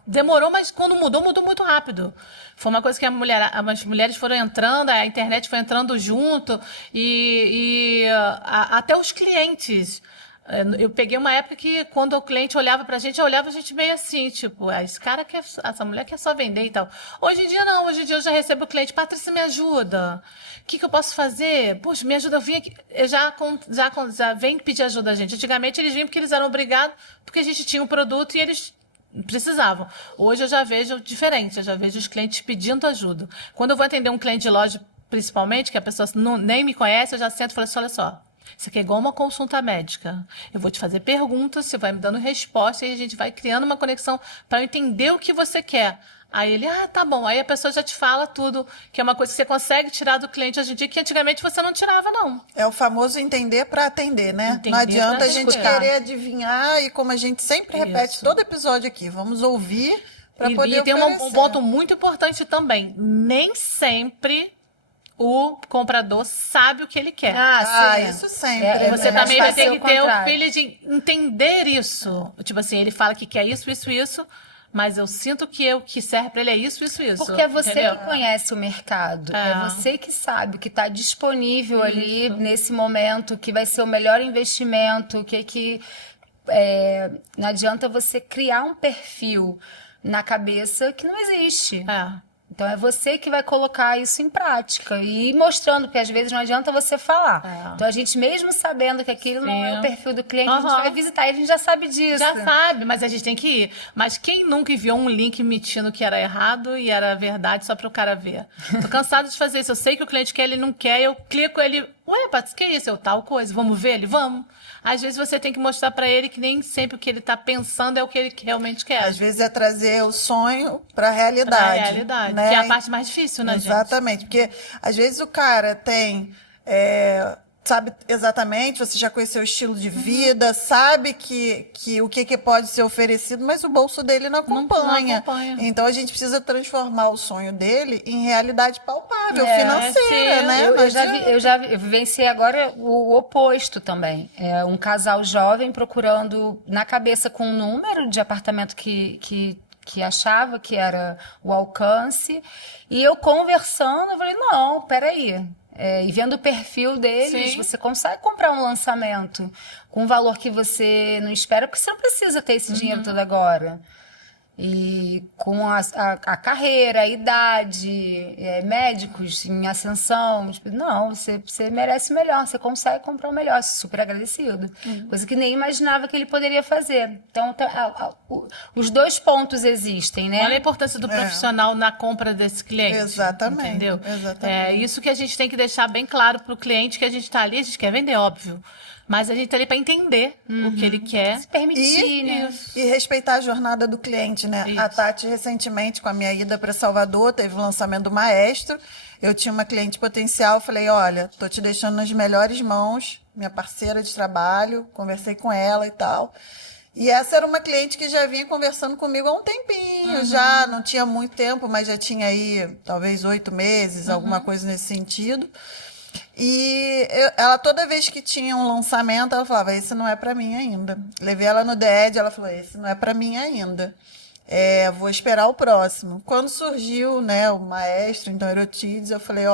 demorou, mas quando mudou muito rápido. Foi uma coisa que as mulheres foram entrando, a internet foi entrando junto, até os clientes. Eu peguei uma época que quando o cliente olhava pra gente, olhava a gente meio assim, tipo, essa mulher quer só vender e tal. Hoje em dia não, hoje em dia eu já recebo o cliente, Patrícia, me ajuda. O que eu posso fazer? Poxa, me ajuda, eu vim aqui. Já vem pedir ajuda a gente. Antigamente eles vinham porque eles eram obrigados, porque a gente tinha um produto e eles precisavam. Hoje eu já vejo diferente, eu já vejo os clientes pedindo ajuda. Quando eu vou atender um cliente de loja, principalmente, que a pessoa nem me conhece, eu já sento e falo assim, olha só, isso aqui é igual uma consulta médica. Eu vou te fazer perguntas, você vai me dando resposta e a gente vai criando uma conexão para eu entender o que você quer. Aí ele, tá bom. Aí a pessoa já te fala tudo, que é uma coisa que você consegue tirar do cliente hoje em dia, que antigamente você não tirava, não. É o famoso entender para atender, né? Entender, não adianta a gente escutar. querer adivinhar e como a gente sempre repete todo episódio aqui, vamos ouvir para poder E tem oferecer. um ponto muito importante também. Nem sempre o comprador sabe o que ele quer. Sim. Isso sempre. Você né? também vai ter que ter o contrário. filho de entender isso. Tipo assim, ele fala que quer isso, mas eu sinto que o que serve pra ele é isso. Porque é você entendeu? que conhece o mercado. É você que sabe o que está disponível ali nesse momento, que vai ser o melhor investimento, não adianta você criar um perfil na cabeça que não existe. Então, é você que vai colocar isso em prática e ir mostrando, porque às vezes não adianta você falar. Então, a gente mesmo sabendo que aquilo não é o perfil do cliente, a gente vai visitar e a gente já sabe disso. Já sabe, mas a gente tem que ir. Mas quem nunca enviou um link mentindo que era errado e era verdade só para o cara ver? Tô cansada de fazer isso. Eu sei que o cliente quer, ele não quer, eu clico, ele... Ué, Patrícia, que é isso? Tal coisa. Vamos ver ele? Vamos. Às vezes você tem que mostrar para ele que nem sempre o que ele tá pensando é o que ele realmente quer. Às vezes é trazer o sonho para a realidade. Né? Que é a parte mais difícil, né, gente? Exatamente, porque às vezes o cara tem... sabe exatamente, você já conheceu o estilo de vida, sabe que o que pode ser oferecido, mas o bolso dele não acompanha. Não acompanha. Então a gente precisa transformar o sonho dele em realidade palpável, financeira, sim. né? Eu já vivenciei agora o oposto também. É um casal jovem procurando na cabeça com um número de apartamento que achava que era o alcance. E eu conversando, eu falei, não, peraí. E vendo o perfil deles, você consegue comprar um lançamento com um valor que você não espera, porque você não precisa ter esse dinheiro todo agora. E com a carreira, a idade, médicos em ascensão, não, você merece melhor, você consegue comprar o melhor, super agradecido. Coisa que nem imaginava que ele poderia fazer. Então, os dois pontos existem, né? Olha a importância do profissional na compra desse cliente. Exatamente. Entendeu? Exatamente. É isso que a gente tem que deixar bem claro pro cliente, que a gente está ali, a gente quer vender, óbvio. Mas a gente tá ali para entender o que ele quer. Se permitir, né? E respeitar a jornada do cliente, né? Isso. A Tati, recentemente, com a minha ida para Salvador, teve o lançamento do Maestro. Eu tinha uma cliente potencial, falei, olha, tô te deixando nas melhores mãos, minha parceira de trabalho, conversei com ela e tal. E essa era uma cliente que já vinha conversando comigo há um tempinho, já não tinha muito tempo, mas já tinha aí talvez 8 meses, alguma coisa nesse sentido. E ela, toda vez que tinha um lançamento, ela falava, esse não é para mim ainda. Levei ela no DED, ela falou, esse não é para mim ainda. Vou esperar o próximo. Quando surgiu, né, o Maestro, então Erotides, eu falei,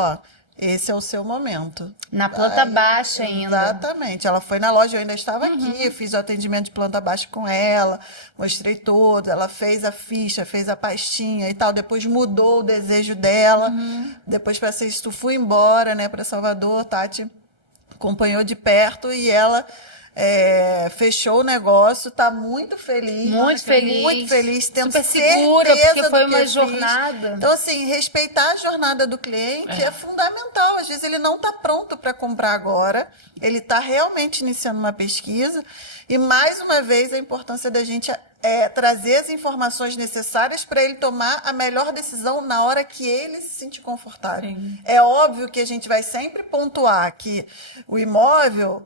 esse é o seu momento. Na planta baixa ainda. Exatamente. Ela foi na loja, eu ainda estava aqui, eu fiz o atendimento de planta baixa com ela, mostrei tudo, ela fez a ficha, fez a pastinha e tal, depois mudou o desejo dela, depois para ser isso, fui embora, né, para Salvador, Tati acompanhou de perto e ela fechou o negócio, tá muito feliz. Muito feliz, tendo super segura, certeza porque foi do que uma fiz. jornada. Então, assim, respeitar a jornada do cliente é fundamental. Às vezes ele não está pronto para comprar agora, ele está realmente iniciando uma pesquisa. E, mais uma vez, a importância da gente trazer as informações necessárias para ele tomar a melhor decisão na hora que ele se sentir confortável. Sim. É óbvio que a gente vai sempre pontuar que o imóvel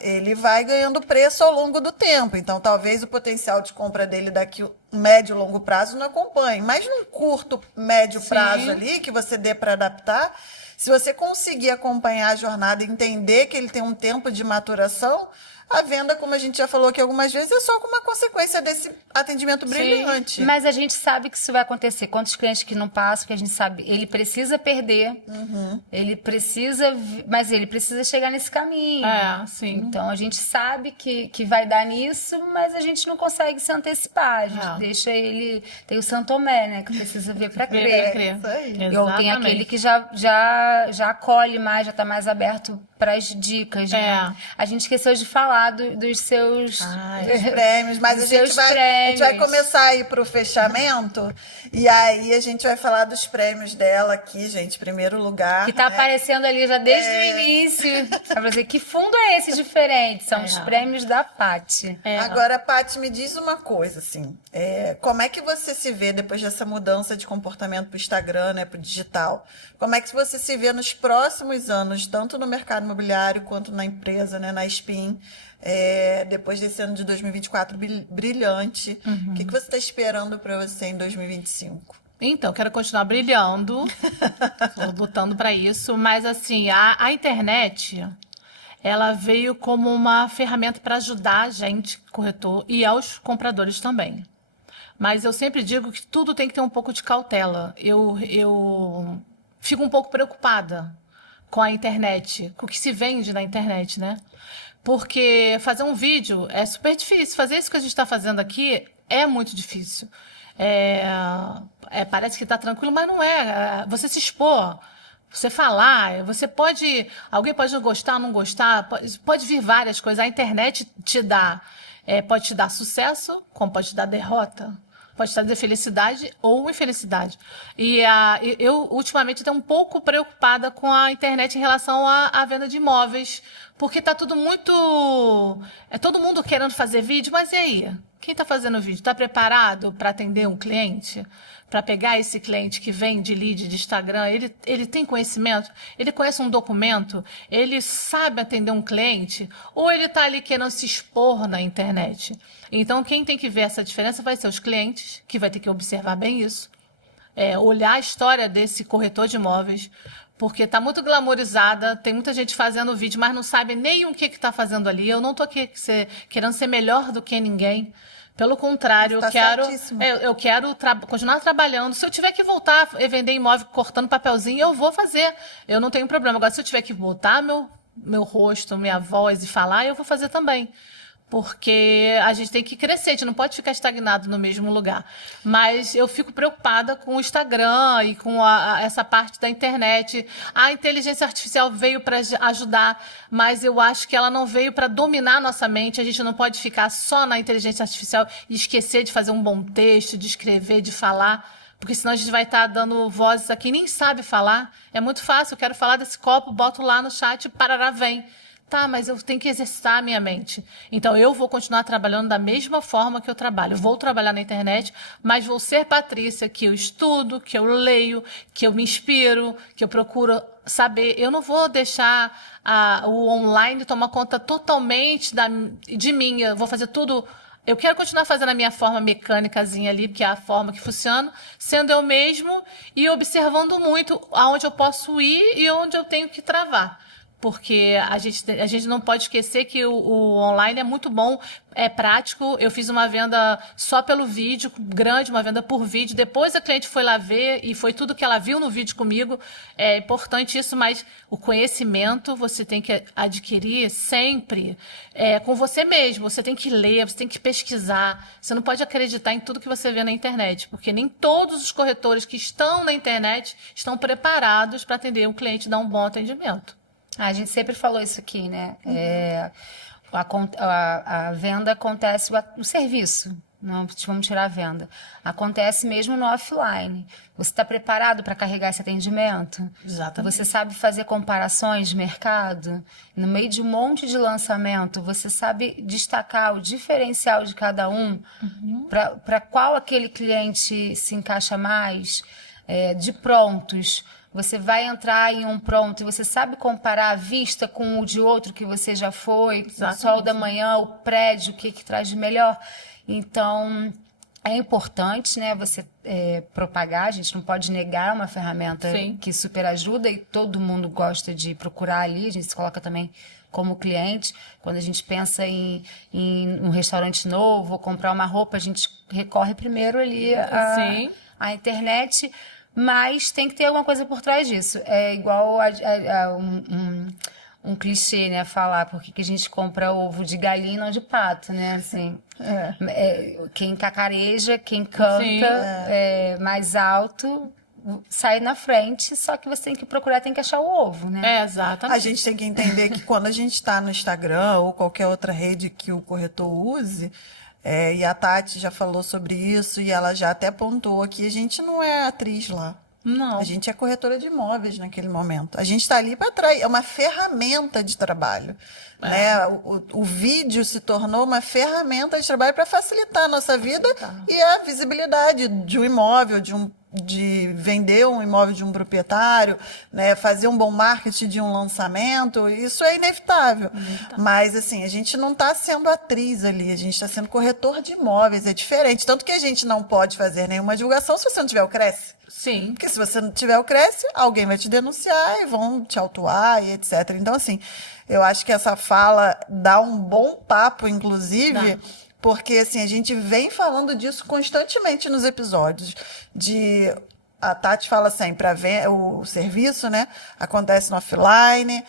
ele vai ganhando preço ao longo do tempo. Então, talvez o potencial de compra dele daqui médio e longo prazo não acompanhe. Mas num curto, médio prazo ali, que você dê para adaptar, se você conseguir acompanhar a jornada e entender que ele tem um tempo de maturação, a venda, como a gente já falou aqui algumas vezes, é só como uma consequência desse atendimento brilhante. Mas a gente sabe que isso vai acontecer. Quantos clientes que não passam, que a gente sabe, ele precisa perder, ele precisa, mas ele precisa chegar nesse caminho. Sim. Então a gente sabe que vai dar nisso, mas a gente não consegue se antecipar. A gente deixa ele. Tem o São Tomé, né? Que precisa ver para crer. Isso aí. Ou tem aquele que já acolhe mais, já está mais aberto para as dicas. Né? A gente esqueceu de falar dos seus dos prêmios, mas a gente vai começar a ir para o fechamento e aí a gente vai falar dos prêmios dela aqui, gente, primeiro lugar. Que tá aparecendo ali já desde o início. Pra você, que fundo é esse diferente? São os prêmios da Paty. Agora, Paty, me diz uma coisa, assim, como é que você se vê depois dessa mudança de comportamento pro Instagram, né, pro digital? Como é que você se vê nos próximos anos, tanto no mercado imobiliário quanto na empresa, né, na Spin? Depois desse ano de 2024 brilhante, o que você está esperando para você em 2025? Então, quero continuar brilhando, lutando para isso, mas assim, a internet, ela veio como uma ferramenta para ajudar a gente, corretor, e aos compradores também. Mas eu sempre digo que tudo tem que ter um pouco de cautela. Eu fico um pouco preocupada com a internet, com o que se vende na internet, né? Porque fazer um vídeo é super difícil. Fazer isso que a gente está fazendo aqui é muito difícil. Parece que está tranquilo, mas não é. Você se expor, você falar, alguém pode gostar, não gostar, pode vir várias coisas. A internet pode te dar sucesso, como pode te dar derrota. Pode trazer felicidade ou infelicidade. E eu, ultimamente, estou um pouco preocupada com a internet em relação à venda de imóveis, porque está tudo muito... todo mundo querendo fazer vídeo, mas e aí? Quem está fazendo vídeo? Está preparado para atender um cliente? Para pegar esse cliente que vem de lead de Instagram? Ele tem conhecimento? Ele conhece um documento? Ele sabe atender um cliente? Ou ele está ali querendo se expor na internet? Então, quem tem que ver essa diferença vai ser os clientes, que vai ter que observar bem isso. Olhar a história desse corretor de imóveis, porque está muito glamorizada, tem muita gente fazendo vídeo, mas não sabe nem o que está fazendo ali. Eu não estou aqui querendo ser melhor do que ninguém. Pelo contrário, eu quero continuar trabalhando. Se eu tiver que voltar a vender imóvel cortando papelzinho, eu vou fazer. Eu não tenho problema. Agora, se eu tiver que botar meu rosto, minha voz e falar, eu vou fazer também. Porque a gente tem que crescer, a gente não pode ficar estagnado no mesmo lugar. Mas eu fico preocupada com o Instagram e com essa parte da internet. A inteligência artificial veio para ajudar, mas eu acho que ela não veio para dominar a nossa mente. A gente não pode ficar só na inteligência artificial e esquecer de fazer um bom texto, de escrever, de falar. Porque senão a gente vai estar dando vozes a quem nem sabe falar. É muito fácil, eu quero falar desse copo, boto lá no chat, parará, vem. Tá, mas eu tenho que exercitar a minha mente. Então, eu vou continuar trabalhando da mesma forma que eu trabalho. Eu vou trabalhar na internet, mas vou ser Patrícia, que eu estudo, que eu leio, que eu me inspiro, que eu procuro saber. Eu não vou deixar o online tomar conta totalmente de mim. Eu vou fazer tudo... Eu quero continuar fazendo a minha forma mecânicazinha ali, que é a forma que funciona, sendo eu mesmo e observando muito aonde eu posso ir e onde eu tenho que travar. Porque a gente não pode esquecer que o online é muito bom, é prático. Eu fiz uma venda só pelo vídeo, grande, uma venda por vídeo. Depois a cliente foi lá ver e foi tudo que ela viu no vídeo comigo. É importante isso, mas o conhecimento você tem que adquirir sempre com você mesmo. Você tem que ler, você tem que pesquisar. Você não pode acreditar em tudo que você vê na internet, porque nem todos os corretores que estão na internet estão preparados para atender o cliente e dar um bom atendimento. A gente sempre falou isso aqui, né? A venda acontece, o serviço, não vamos tirar a venda, acontece mesmo no offline. Você está preparado para carregar esse atendimento? Exatamente. Você sabe fazer comparações de mercado? No meio de um monte de lançamento, você sabe destacar o diferencial de cada um? Para qual aquele cliente se encaixa mais? De prontos. Você vai entrar em um pronto e você sabe comparar a vista com o de outro que você já foi, o sol da manhã, o prédio, o que traz de melhor. Então, É importante, né, você propagar, a gente não pode negar uma ferramenta Sim. que super ajuda e todo mundo gosta de procurar ali, a gente se coloca também como cliente. Quando a gente pensa em um restaurante novo, ou comprar uma roupa, a gente recorre primeiro ali Sim. à internet, mas tem que ter alguma coisa por trás disso. É igual um clichê, né, falar por que a gente compra ovo de galinha e não de pato, né, assim. Quem cacareja, quem canta mais alto, sai na frente, só que você tem que procurar, tem que achar o ovo, né? Exatamente. A gente tem que entender que quando a gente está no Instagram ou qualquer outra rede que o corretor use, e a Tati já falou sobre isso e ela já até pontuou que a gente não é atriz lá. Não. A gente é corretora de imóveis naquele momento. A gente está ali para trás, é uma ferramenta de trabalho. Né? O vídeo se tornou uma ferramenta de trabalho para facilitar a nossa vida e a visibilidade de um imóvel, de vender um imóvel de um proprietário, né? Fazer um bom marketing de um lançamento, isso é inevitável. Mas, assim, a gente não está sendo atriz ali, a gente está sendo corretor de imóveis, é diferente. Tanto que a gente não pode fazer nenhuma divulgação se você não tiver o Cresce. Sim. Porque se você não tiver o Cresce, alguém vai te denunciar e vão te autuar e etc. Então, assim, eu acho que essa fala dá um bom papo, inclusive, porque assim, a gente vem falando disso constantemente nos episódios. A Tati fala sempre, o serviço, né, acontece no offline.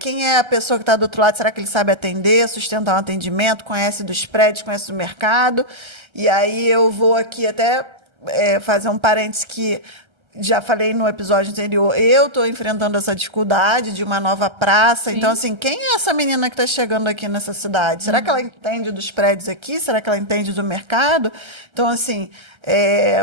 Quem é a pessoa que está do outro lado? Será que ele sabe atender, sustentar um atendimento, conhece dos prédios, conhece do mercado? E aí eu vou aqui até fazer um parênteses que já falei no episódio anterior, eu estou enfrentando essa dificuldade de uma nova praça. Sim. Então, assim, quem é essa menina que está chegando aqui nessa cidade? Será que ela entende dos prédios aqui? Será que ela entende do mercado? Então, assim,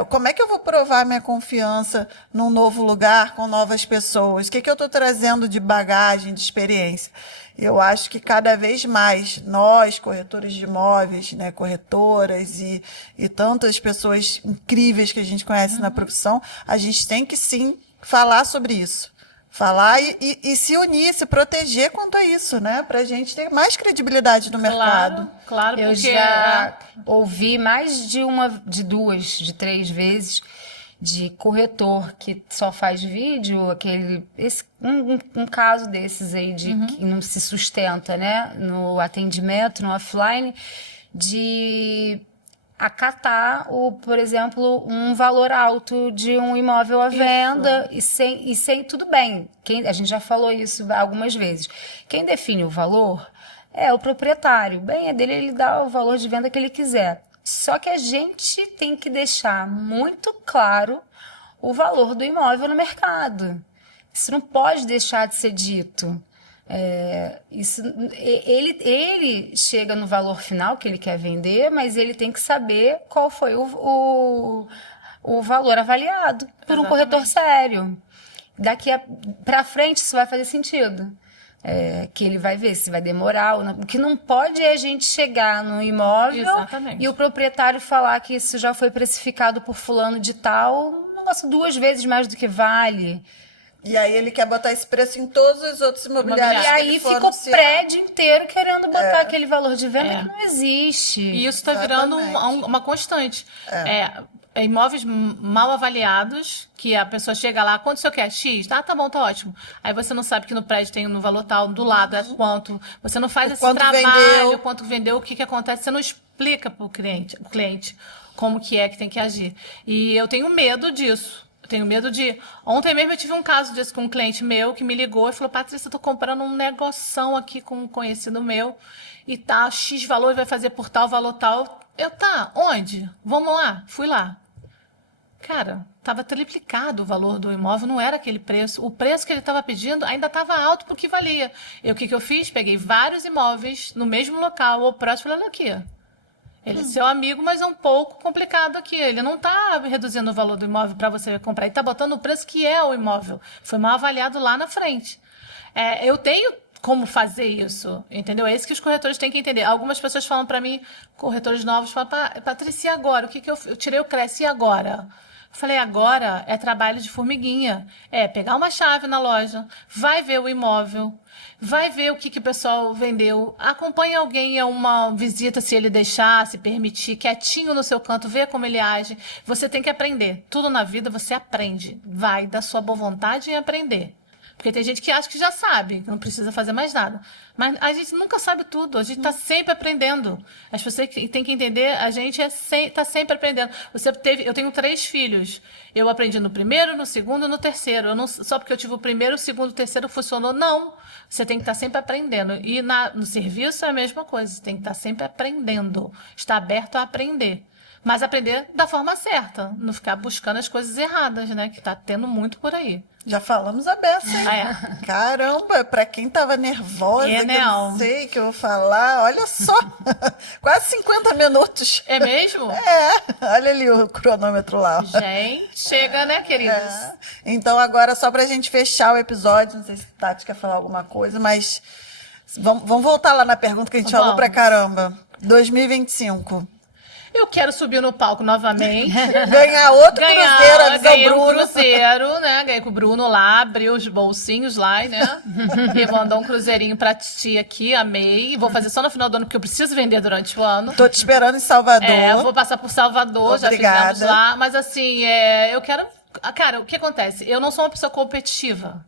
como é que eu vou provar minha confiança num novo lugar, com novas pessoas? O que eu estou trazendo de bagagem, de experiência? Eu acho que cada vez mais nós, corretores de imóveis, né, corretoras e tantas pessoas incríveis que a gente conhece na profissão, a gente tem que sim falar sobre isso. Falar e se unir, se proteger quanto a isso, né? Para a gente ter mais credibilidade no mercado. Claro, eu porque já ouvi mais de duas, de 3 vezes de corretor que só faz vídeo, um caso desses aí que não se sustenta, né, no atendimento, no offline, de acatar, por exemplo, um valor alto de um imóvel à venda e sem tudo bem. A gente já falou isso algumas vezes. Quem define o valor é o proprietário. Bem, é dele, ele dá o valor de venda que ele quiser. Só que a gente tem que deixar muito claro o valor do imóvel no mercado. Isso não pode deixar de ser dito. Ele chega no valor final que ele quer vender, mas ele tem que saber qual foi o valor avaliado por um corretor sério. Daqui para frente isso vai fazer sentido. Que ele vai ver se vai demorar. O que não pode é a gente chegar no imóvel e o proprietário falar que isso já foi precificado por fulano de tal, um negócio 2 vezes mais do que vale. E aí ele quer botar esse preço em todos os outros imobiliários. E aí fica o prédio inteiro querendo botar aquele valor de venda que não existe. E isso está virando uma constante. Imóveis mal avaliados, que a pessoa chega lá, quanto você quer? X? Tá bom, tá ótimo. Aí você não sabe que no prédio tem no valor tal, do lado é quanto. Você não faz esse trabalho, quanto vendeu, o que acontece, você não explica para o cliente como que é que tem que agir. E eu tenho medo disso. Eu tenho medo de... Ontem mesmo eu tive um caso disso com um cliente meu que me ligou e falou, Patrícia, eu tô comprando um negoção aqui com um conhecido meu e tá X valor e vai fazer por tal, valor tal. Onde? Vamos lá. Fui lá. Cara, estava triplicado o valor do imóvel, não era aquele preço. O preço que ele estava pedindo ainda estava alto porque valia. O que eu fiz? Peguei vários imóveis no mesmo local, ou próximo, olha aqui. Ele é seu amigo, mas é um pouco complicado aqui. Ele não está reduzindo o valor do imóvel para você comprar. Ele está botando o preço que é o imóvel. Foi mal avaliado lá na frente. Eu tenho como fazer isso, entendeu? É isso que os corretores têm que entender. Algumas pessoas falam para mim, corretores novos, falam, Patrícia, e agora? O que eu tirei o Cresce, e agora? Falei, agora é trabalho de formiguinha. É pegar uma chave na loja, vai ver o imóvel, vai ver o que o pessoal vendeu, acompanha alguém a uma visita, se ele deixar, se permitir, quietinho no seu canto, vê como ele age. Você tem que aprender. Tudo na vida você aprende. Vai da sua boa vontade em aprender. Porque tem gente que acha que já sabe, que não precisa fazer mais nada. Mas a gente nunca sabe tudo, a gente está sempre aprendendo. As pessoas têm que entender, a gente está sempre aprendendo. Eu tenho 3 filhos. Eu aprendi no primeiro, no segundo e no terceiro. Só porque eu tive o primeiro, o segundo, o terceiro funcionou, não. Você tem que estar sempre aprendendo. E no serviço é a mesma coisa, você tem que estar sempre aprendendo. Estar aberto a aprender. Mas aprender da forma certa, não ficar buscando as coisas erradas, né? Que tá tendo muito por aí. Já falamos a beça, hein? Caramba, pra quem tava nervosa, que eu não sei o que eu vou falar, olha só, quase 50 minutos. É mesmo? Olha ali o cronômetro lá. Gente, chega, né, queridos? Então agora, só pra gente fechar o episódio, não sei se a Tati quer falar alguma coisa, mas vamos voltar lá na pergunta que a gente falou pra caramba. 2025. Eu quero subir no palco novamente. Ganhar outro cruzeiro, avisar o Bruno. Um cruzeiro, né? Ganhei com o Bruno lá, abri os bolsinhos lá, né? E mandou um cruzeirinho pra titia aqui, amei. Vou fazer só no final do ano, porque eu preciso vender durante o ano. Tô te esperando em Salvador. Vou passar por Salvador, Obrigada. já fizemos lá. Mas assim, eu quero... Cara, o que acontece? Eu não sou uma pessoa competitiva,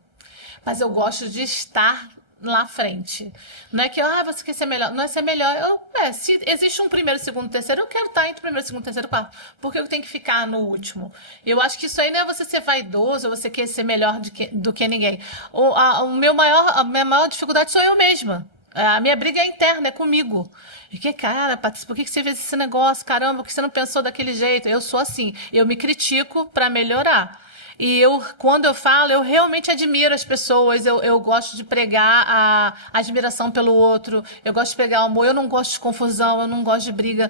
mas eu gosto de estar lá à frente. Não é que, você quer ser melhor. Não é ser melhor. Se existe um primeiro, segundo, terceiro, eu quero estar entre o primeiro, segundo, terceiro, quarto. Porque eu tenho que ficar no último. Eu acho que isso aí não é você ser vaidoso, ou você quer ser melhor do que ninguém. A minha maior dificuldade sou eu mesma. A minha briga é interna, é comigo. E que, cara, Patrícia, por que você fez esse negócio? Caramba, por que você não pensou daquele jeito? Eu sou assim. Eu me critico para melhorar. E quando eu falo, eu realmente admiro as pessoas, eu gosto de pregar a admiração pelo outro, eu gosto de pregar o amor, eu não gosto de confusão, eu não gosto de briga.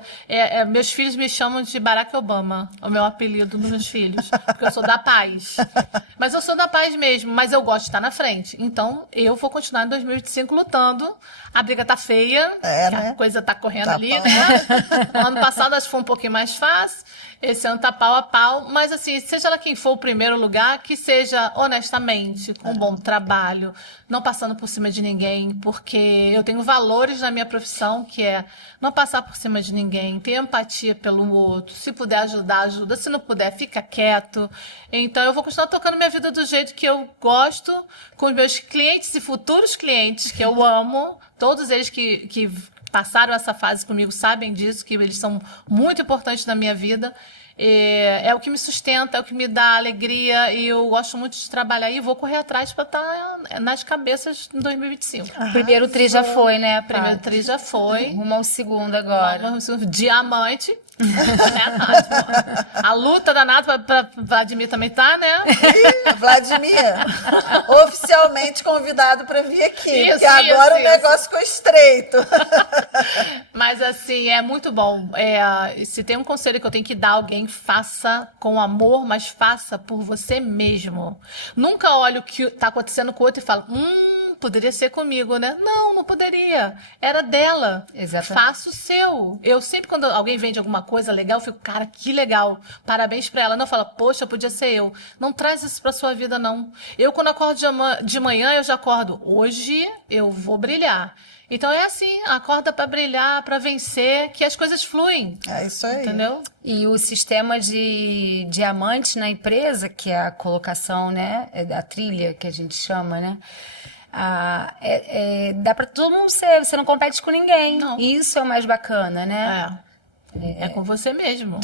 Meus filhos me chamam de Barack Obama, o meu apelido dos meus filhos, porque eu sou da paz. Mas eu sou da paz mesmo, mas eu gosto de estar na frente. Então, eu vou continuar em 2025 lutando. A briga tá feia, né? A coisa tá correndo ali, né? Ano passado acho que foi um pouquinho mais fácil. Esse ano tá pau a pau, mas assim, seja lá quem for o primeiro lugar, que seja honestamente, com um bom trabalho, não passando por cima de ninguém, porque eu tenho valores na minha profissão, que é não passar por cima de ninguém, ter empatia pelo outro, se puder ajudar, ajuda, se não puder, fica quieto. Então eu vou continuar tocando minha vida do jeito que eu gosto, com os meus clientes e futuros clientes, que eu amo, todos eles que passaram essa fase comigo sabem disso, que eles são muito importantes na minha vida. É o que me sustenta, é o que me dá alegria, e eu gosto muito de trabalhar e vou correr atrás para estar nas cabeças em 2025. Primeiro tri já foi, né? Primeiro tri já foi. Rumo ao segundo agora. Diamante. A luta danada para Vladimir também tá, né? Vladimir, oficialmente convidado para vir aqui, porque agora o negócio ficou estreito. Mas assim, é muito bom. Se tem um conselho que eu tenho que dar a alguém, faça com amor, mas faça por você mesmo. Nunca olhe o que tá acontecendo com o outro e fala, poderia ser comigo, né? Não poderia. Era dela. Exatamente. Faça o seu. Eu sempre, quando alguém vende alguma coisa legal, eu fico, cara, que legal. Parabéns pra ela. Não fala, poxa, podia ser eu. Não traz isso pra sua vida, não. Eu, quando acordo de manhã, eu já acordo. Hoje eu vou brilhar. Então é assim, acorda pra brilhar, pra vencer, que as coisas fluem. É isso aí. Entendeu? E o sistema de diamantes na empresa, que é a colocação, né? A trilha que a gente chama, né? Dá pra todo mundo ser, você não compete com ninguém. Não. Isso é o mais bacana, né? É com você mesmo.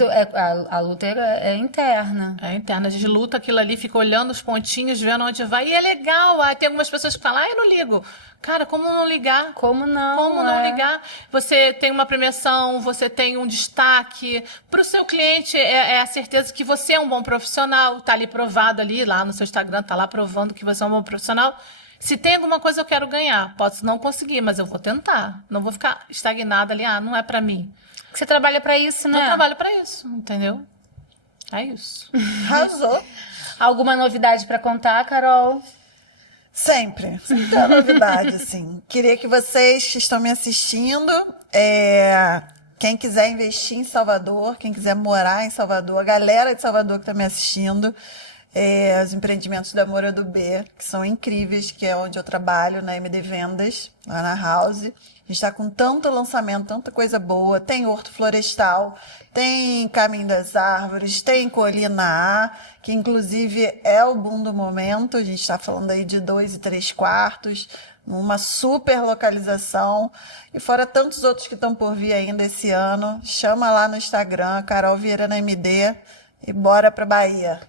A luta é interna. É interna. A gente luta aquilo ali, fica olhando os pontinhos, vendo onde vai. E é legal. Tem algumas pessoas que falam, eu não ligo. Cara, como não ligar? Como não? Como não ligar? Você tem uma premiação, você tem um destaque. Para o seu cliente, é a certeza que você é um bom profissional. Tá ali provado ali, lá no seu Instagram, tá lá provando que você é um bom profissional. Se tem alguma coisa eu quero ganhar, posso não conseguir, mas eu vou tentar. Não vou ficar estagnada ali, não é pra mim. Você trabalha pra isso, né? Eu trabalho pra isso, entendeu? É isso. Arrasou. Alguma novidade pra contar, Carol? Sempre tem uma novidade, assim. Queria que vocês que estão me assistindo, Quem quiser investir em Salvador, quem quiser morar em Salvador, a galera de Salvador que está me assistindo, os empreendimentos da Moura do B, que são incríveis, que é onde eu trabalho, na MD Vendas, lá na House. A gente está com tanto lançamento, tanta coisa boa. Tem Horto Florestal, tem Caminho das Árvores, tem Colina A, que inclusive é o boom do momento. A gente está falando aí de 2 e 3 quartos, numa super localização. E fora tantos outros que estão por vir ainda esse ano. Chama lá no Instagram, Carol Vieira na MD, e bora para Bahia.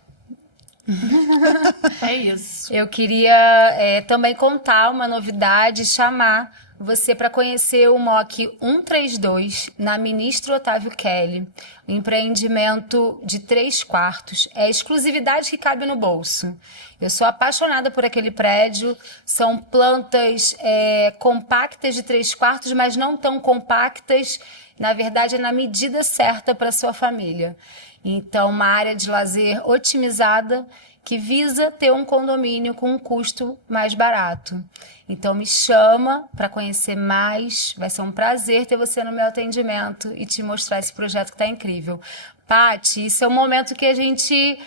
É isso. Eu queria também contar uma novidade, chamar você para conhecer o MOC 132 na Ministro Otávio Kelly. Um empreendimento de 3 quartos. É exclusividade que cabe no bolso. Eu sou apaixonada por aquele prédio. São plantas compactas de 3 quartos, mas não tão compactas. Na verdade, é na medida certa para sua família. Então, uma área de lazer otimizada que visa ter um condomínio com um custo mais barato. Então, me chama para conhecer mais. Vai ser um prazer ter você no meu atendimento e te mostrar esse projeto que está incrível. Paty, isso é um momento que a gente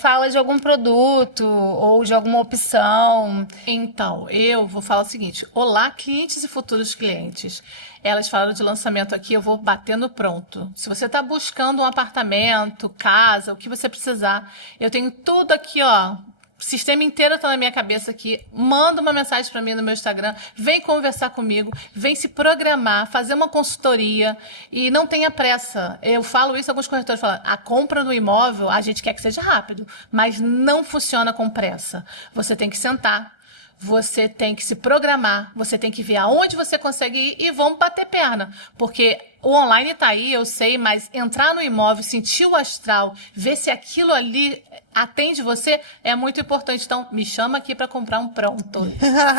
fala de algum produto ou de alguma opção. Então, eu vou falar o seguinte. Olá, clientes e futuros clientes. Elas falaram de lançamento aqui, eu vou batendo pronto. Se você está buscando um apartamento, casa, o que você precisar, eu tenho tudo aqui, ó. O sistema inteiro está na minha cabeça aqui. Manda uma mensagem para mim no meu Instagram. Vem conversar comigo. Vem se programar, fazer uma consultoria. E não tenha pressa. Eu falo isso, alguns corretores falam, a compra do imóvel, a gente quer que seja rápido, mas não funciona com pressa. Você tem que sentar. Você tem que se programar, você tem que ver aonde você consegue ir e vamos bater perna. Porque o online tá aí, eu sei, mas entrar no imóvel, sentir o astral, ver se aquilo ali atende você, é muito importante. Então, me chama aqui para comprar um pronto.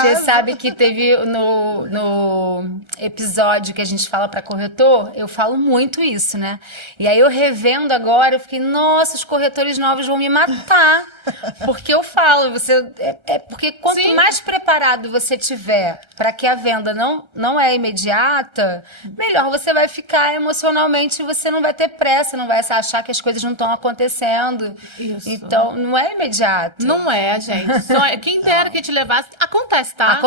Você sabe que teve no episódio que a gente fala para corretor, eu falo muito isso, né? E aí eu revendo agora, eu fiquei, nossa, os corretores novos vão me matar. Porque eu falo, porque quanto Sim. mais preparado você tiver para que a venda não é imediata, melhor você vai ficar emocionalmente, você não vai ter pressa, não vai achar que as coisas não estão acontecendo. Isso. Então, não é imediato. Não é, gente. Quem dera que te levasse. Acontece, tá?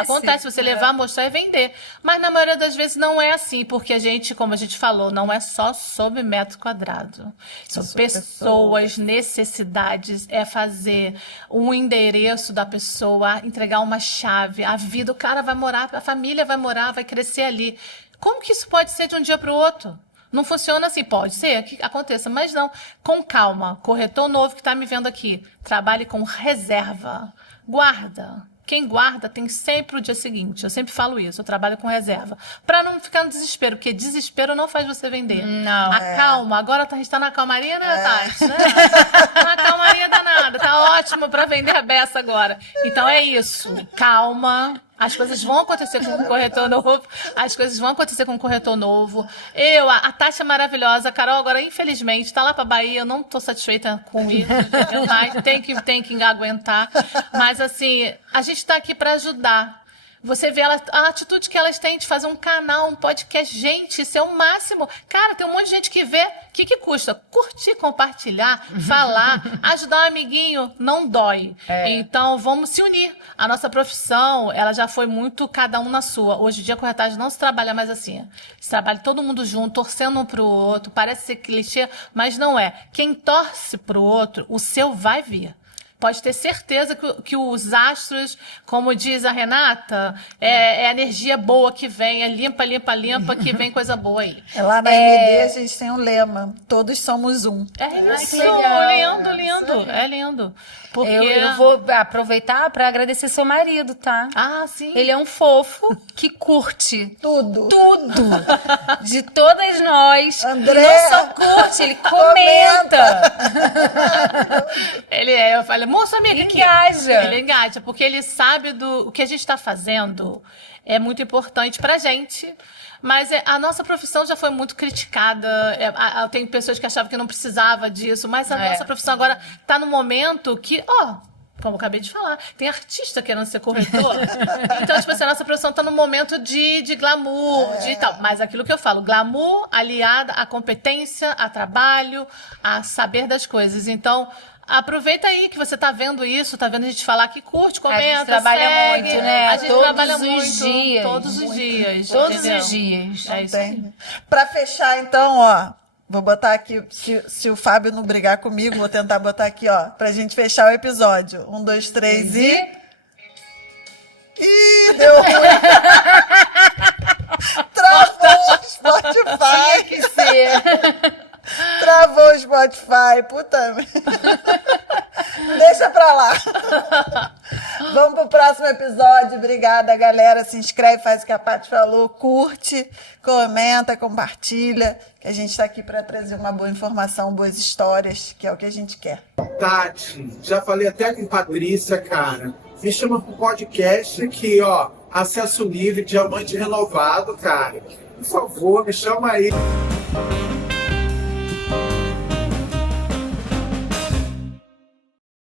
Acontece você levar, mostrar e vender. Mas na maioria das vezes não é assim, porque a gente, como a gente falou, não é só sobre metro quadrado. São pessoas, necessidades, é fazer um endereço da pessoa, entregar uma chave, a vida, o cara vai morar, a família vai morar, vai crescer ali. Como que isso pode ser de um dia para o outro? Não funciona assim, pode ser que aconteça, mas não. Com calma, corretor novo que está me vendo aqui, trabalhe com reserva, guarda. Quem guarda tem sempre o dia seguinte. Eu sempre falo isso, eu trabalho com reserva. Para não ficar no desespero, porque desespero não faz você vender. Não. Calma, agora a gente tá na calmaria, né, Tati? Tá na calmaria danada, tá ótimo para vender a beça agora. Então é isso, calma. As coisas vão acontecer com o corretor novo. As coisas vão acontecer com o corretor novo. A Tati é maravilhosa. A Carol agora, infelizmente, tá lá pra Bahia. Eu não tô satisfeita com isso. Mas tem que aguentar. Mas, assim, a gente tá aqui para ajudar. Você vê a atitude que elas têm de fazer um canal, um podcast. Gente, isso é o máximo. Cara, tem um monte de gente que vê. O que custa? Curtir, compartilhar, falar, ajudar um amiguinho, não dói. Então, vamos se unir. A nossa profissão, ela já foi muito cada um na sua. Hoje em dia, a corretagem não se trabalha mais assim. Se trabalha todo mundo junto, torcendo um pro outro. Parece ser clichê, mas não é. Quem torce pro outro, o seu vai vir. Pode ter certeza que os astros, como diz a Renata, é a energia boa que vem, é limpa, limpa, limpa, que vem coisa boa aí. Lá na MD a gente tem um lema, todos somos um. É isso, que legal. lindo, é lindo. Porque... Eu vou aproveitar para agradecer seu marido, tá? Ah, sim. Ele é um fofo que curte Tudo. de todas nós. André, Não só curte, ele comenta. Eu falei, moça amiga, Ele engaja. Ele engaja, porque ele sabe o que a gente está fazendo é muito importante pra gente. Mas a nossa profissão já foi muito criticada. Tem pessoas que achavam que não precisava disso, mas a nossa profissão agora está no momento que, Como eu acabei de falar, tem artista querendo ser corretor. Então, tipo assim, a nossa profissão tá num momento de glamour, de tal. Mas aquilo que eu falo, glamour aliada à competência, a trabalho, a saber das coisas. Então, aproveita aí que você tá vendo isso, tá vendo a gente falar que curte, comenta, a gente trabalha segue. muito, né? A gente Todos trabalha os muito. dias. Todos os dias. Todos entendeu? os dias. É isso aí. Pra fechar, então, ó, vou botar aqui, se o Fábio não brigar comigo, vou tentar botar aqui, ó, pra gente fechar o episódio. 1, 2, 3 e... Ih, deu ruim. Travou o Spotify. Tinha que ser. Travou o Spotify, puta merda. Deixa pra lá. Vamos pro próximo episódio. Obrigada, galera. Se inscreve, faz o que a Paty falou, curte, comenta, compartilha, que a gente tá aqui pra trazer uma boa informação, boas histórias, que é o que a gente quer. Tati, já falei até com Patrícia, cara. Me chama pro podcast aqui, ó. Acesso livre, diamante renovado, cara. Por favor, me chama aí.